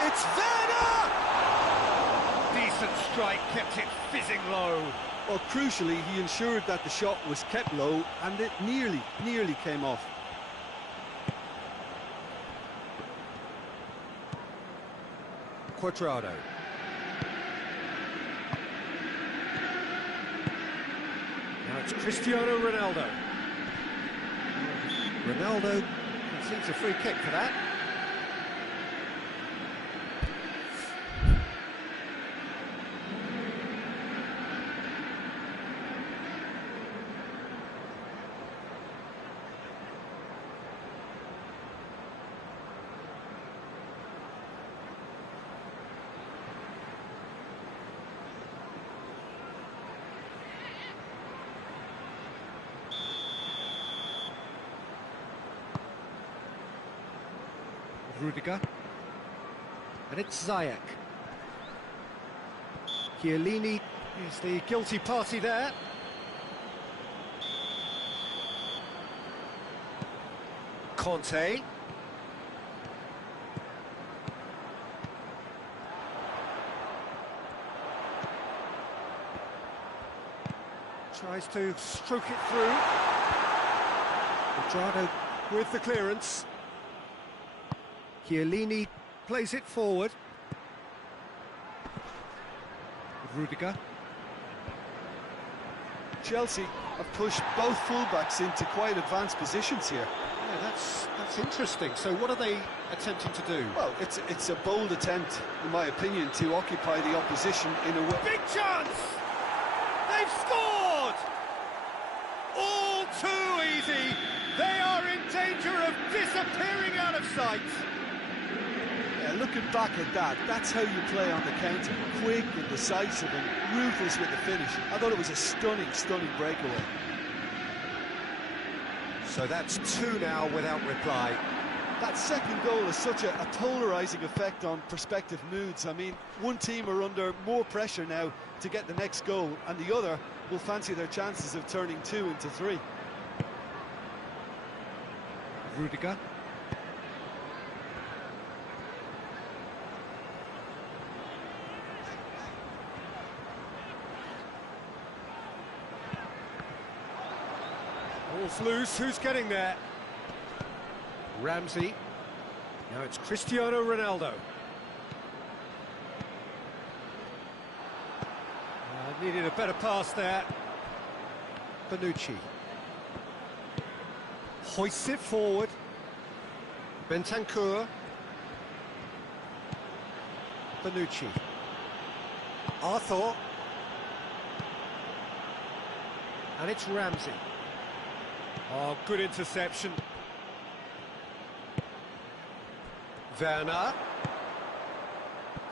It's Werner! Decent strike, kept it fizzing low. Well, crucially, he ensured that the shot was kept low, and it nearly came off. Quadrado. Now it's Cristiano Ronaldo. Ronaldo conceives a free kick for that. Rudiger, and it's Ziyech. Chiellini is the guilty party there. Conte. Tries to stroke it through. Quadrado with the clearance. Chiellini plays it forward. Rudiger. Chelsea have pushed both fullbacks into quite advanced positions here. Yeah, that's interesting. So what are they attempting to do? Well, it's a bold attempt, in my opinion, to occupy the opposition in a way. Big chance! They've scored! All too easy. They are in danger of disappearing out of sight. Yeah, looking back at that, that's how you play on the counter. Quick and decisive and ruthless with the finish. I thought it was a stunning breakaway. So that's two now without reply. That second goal has such a polarising effect on prospective moods. I mean, one team are under more pressure now to get the next goal, and the other will fancy their chances of turning 2 into 3. Rudiger. Ball's loose, who's getting there? Ramsey. Now it's Cristiano Ronaldo. Needed a better pass there. Bonucci. Hoists it forward. Bentancur. Bonucci. Arthur. And it's Ramsey. Oh, good interception. Werner.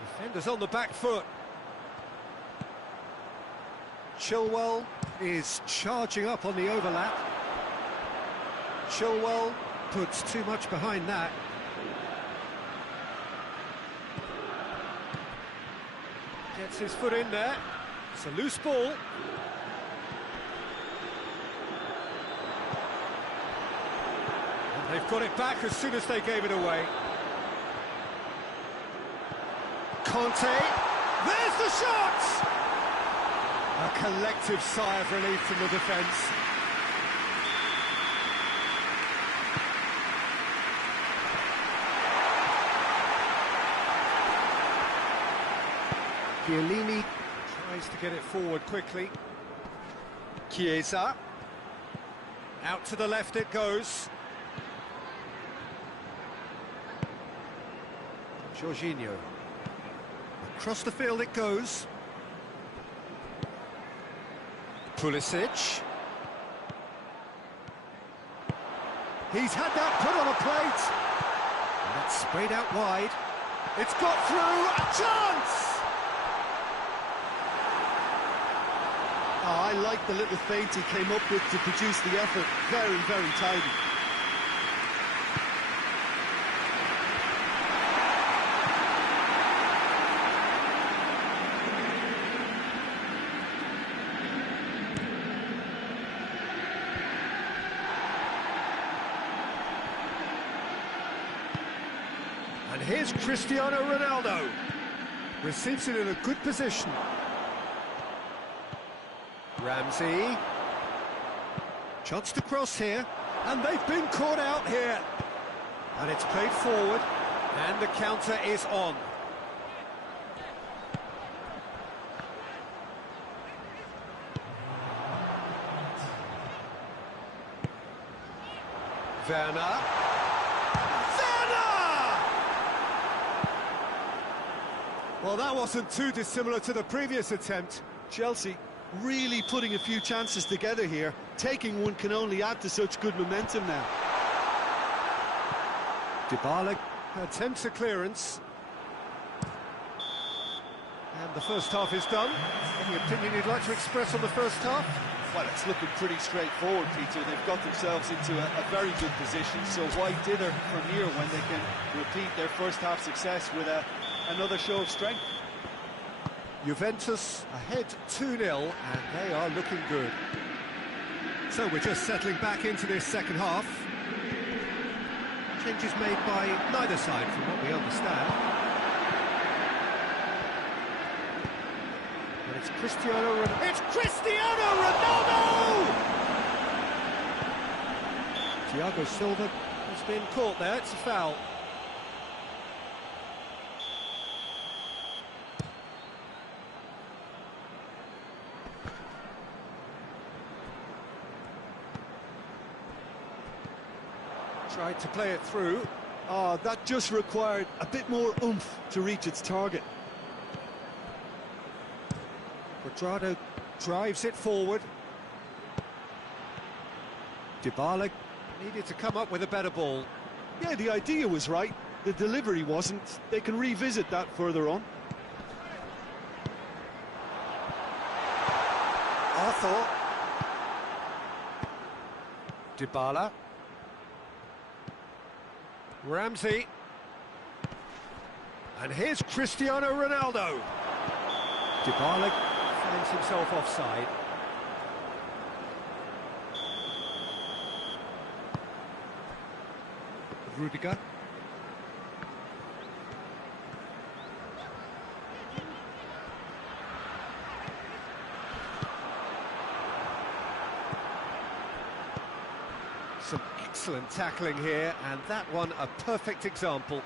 Defenders on the back foot. Chilwell is charging up on the overlap. Chilwell puts too much behind that. Gets his foot in there. It's a loose ball. And they've got it back as soon as they gave it away. Conte. There's the shot! A collective sigh of relief from the defence. Chiellini tries to get it forward quickly. Chiesa. Out to the left it goes. Jorginho. Across the field it goes. Pulisic. He's had that put on a plate. And that's sprayed out wide. It's got through. A chance! Oh, I like the little feint he came up with to produce the effort. Very, very tidy. And here's Cristiano Ronaldo. Receives it in a good position. Ramsey. Chance to cross here. And they've been caught out here. And it's played forward. And the counter is on. Werner. Well, that wasn't too dissimilar to the previous attempt. Chelsea really putting a few chances together here. Taking one can only add to such good momentum now. Dybala attempts a clearance. And the first half is done. Any opinion you'd like to express on the first half? Well, it's looking pretty straightforward, Peter. They've got themselves into a very good position, so why dither from here when they can repeat their first half success with another show of strength? Juventus ahead 2-0, and they are looking good. So we're just settling back into this second half. Changes made by neither side, from what we understand. And it's Cristiano Ronaldo. It's Cristiano Ronaldo! Thiago Silva has been caught there. It's a foul. Tried to play it through. Oh, that just required a bit more oomph to reach its target. Quadrado drives it forward. Dybala needed to come up with a better ball. Yeah, the idea was right. The delivery wasn't. They can revisit that further on. Arthur. Dybala. Ramsey. And here's Cristiano Ronaldo. Dybala finds himself offside. Rudiger. Some excellent tackling here, and that one a perfect example.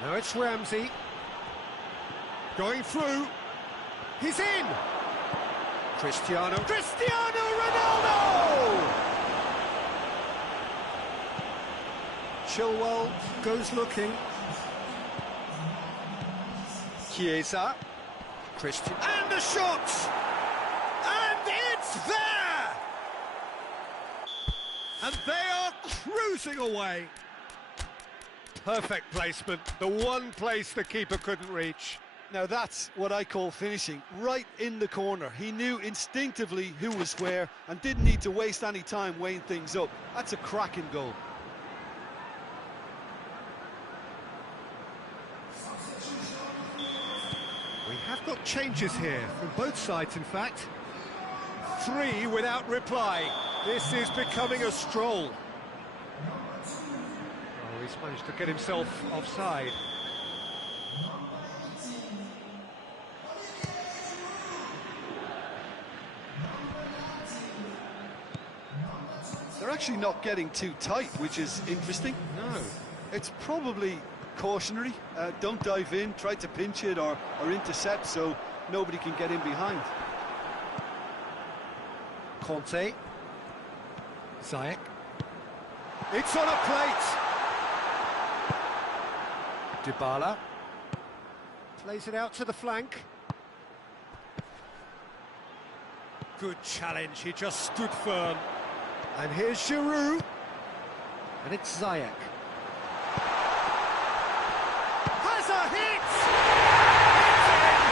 Now it's Ramsey. Going through. He's in! Cristiano Ronaldo! Chilwell goes looking. Chiesa. And a shot! And it's there! And they are cruising away. Perfect placement, the one place the keeper couldn't reach. Now that's what I call finishing, right in the corner. He knew instinctively who was where and didn't need to waste any time weighing things up. That's a cracking goal. We have got changes here from both sides, in fact. 3 without reply. This is becoming a stroll. Oh, he's managed to get himself offside. They're actually not getting too tight, which is interesting. No. It's probably Cautionary, don't dive in, try to pinch it or intercept so nobody can get in behind. Conte. Ziyech. It's on a plate. Dybala. Plays it out to the flank. Good challenge, he just stood firm. And here's Giroud. And it's Ziyech. Has a hit! It's in!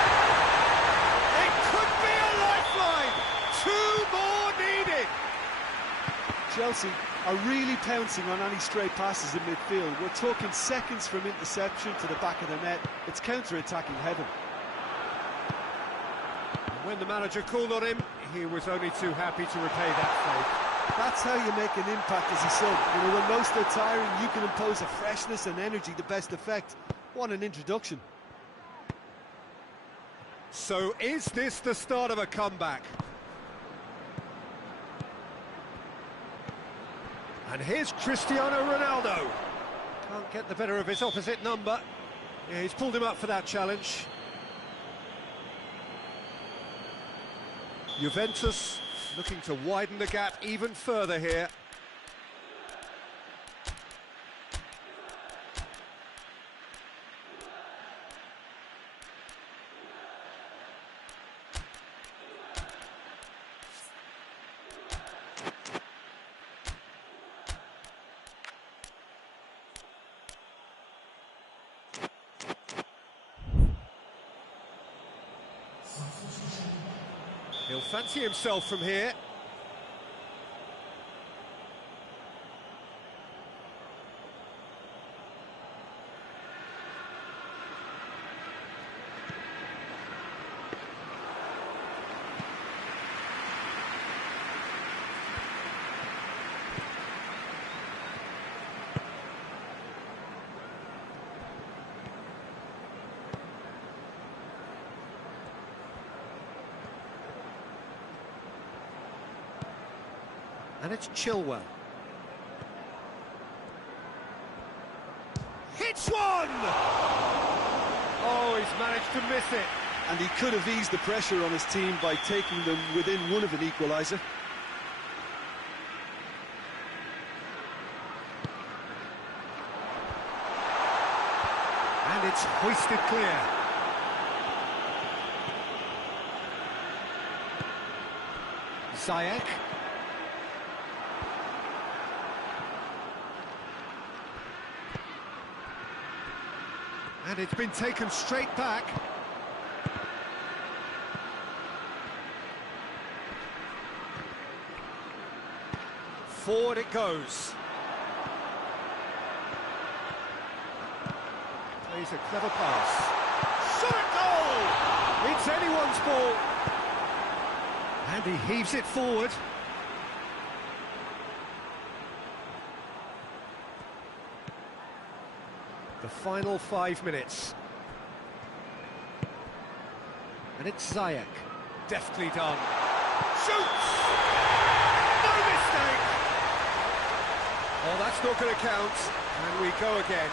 It could be a lifeline! 2 more needed! Chelsea are really pouncing on any stray passes in midfield. We're talking seconds from interception to the back of the net. It's counter-attacking heaven. When the manager called on him, he was only too happy to repay that faith. That's how you make an impact as a sub. You know, when most are tiring, you can impose a freshness and energy to best effect. What an introduction. So is this the start of a comeback? And here's Cristiano Ronaldo. Can't get the better of his opposite number. Yeah, he's pulled him up for that challenge. Juventus looking to widen the gap even further here. He'll fancy himself from here. And it's Chilwell. Hits one! Oh, he's managed to miss it. And he could have eased the pressure on his team by taking them within one of an equaliser. And it's hoisted clear. Ziyech. And it's been taken straight back. Forward it goes. Plays a clever pass. Shot at goal! It's anyone's ball. And he heaves it forward. The final 5 minutes. And it's Ziyech. Deftly done. Shoots! No mistake! Oh, that's not going to count. And we go again.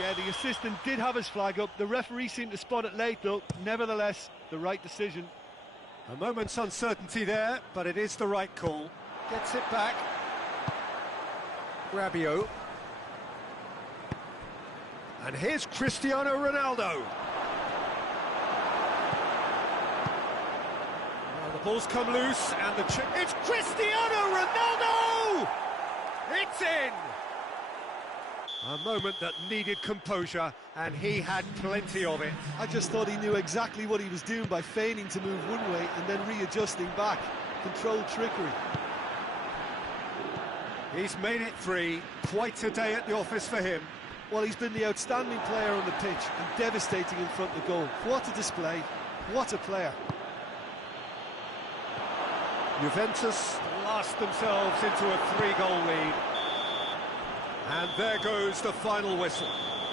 Yeah, the assistant did have his flag up. The referee seemed to spot it late, though. Nevertheless, the right decision. A moment's uncertainty there, but it is the right call. Gets it back. Rabiot. And here's Cristiano Ronaldo. Well, the ball's come loose, and it's Cristiano Ronaldo! It's in! A moment that needed composure, and he had plenty of it. I just thought he knew exactly what he was doing by feigning to move one way and then readjusting back. Controlled trickery. He's made it 3. Quite a day at the office for him. Well, he's been the outstanding player on the pitch and devastating in front of goal. What a display, what a player. Juventus blast themselves into a 3-goal lead. And there goes the final whistle.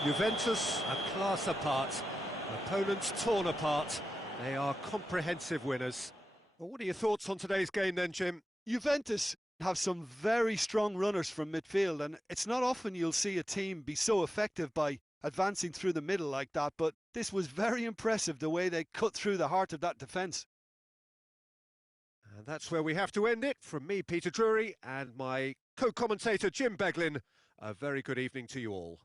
Juventus a class apart, opponents torn apart. They are comprehensive winners. Well, what are your thoughts on today's game then, Jim? Juventus Have some very strong runners from midfield, and it's not often you'll see a team be so effective by advancing through the middle like that, but this was very impressive the way they cut through the heart of that defence. And that's where we have to end it. From me, Peter Drury, and my co-commentator, Jim Beglin, a very good evening to you all.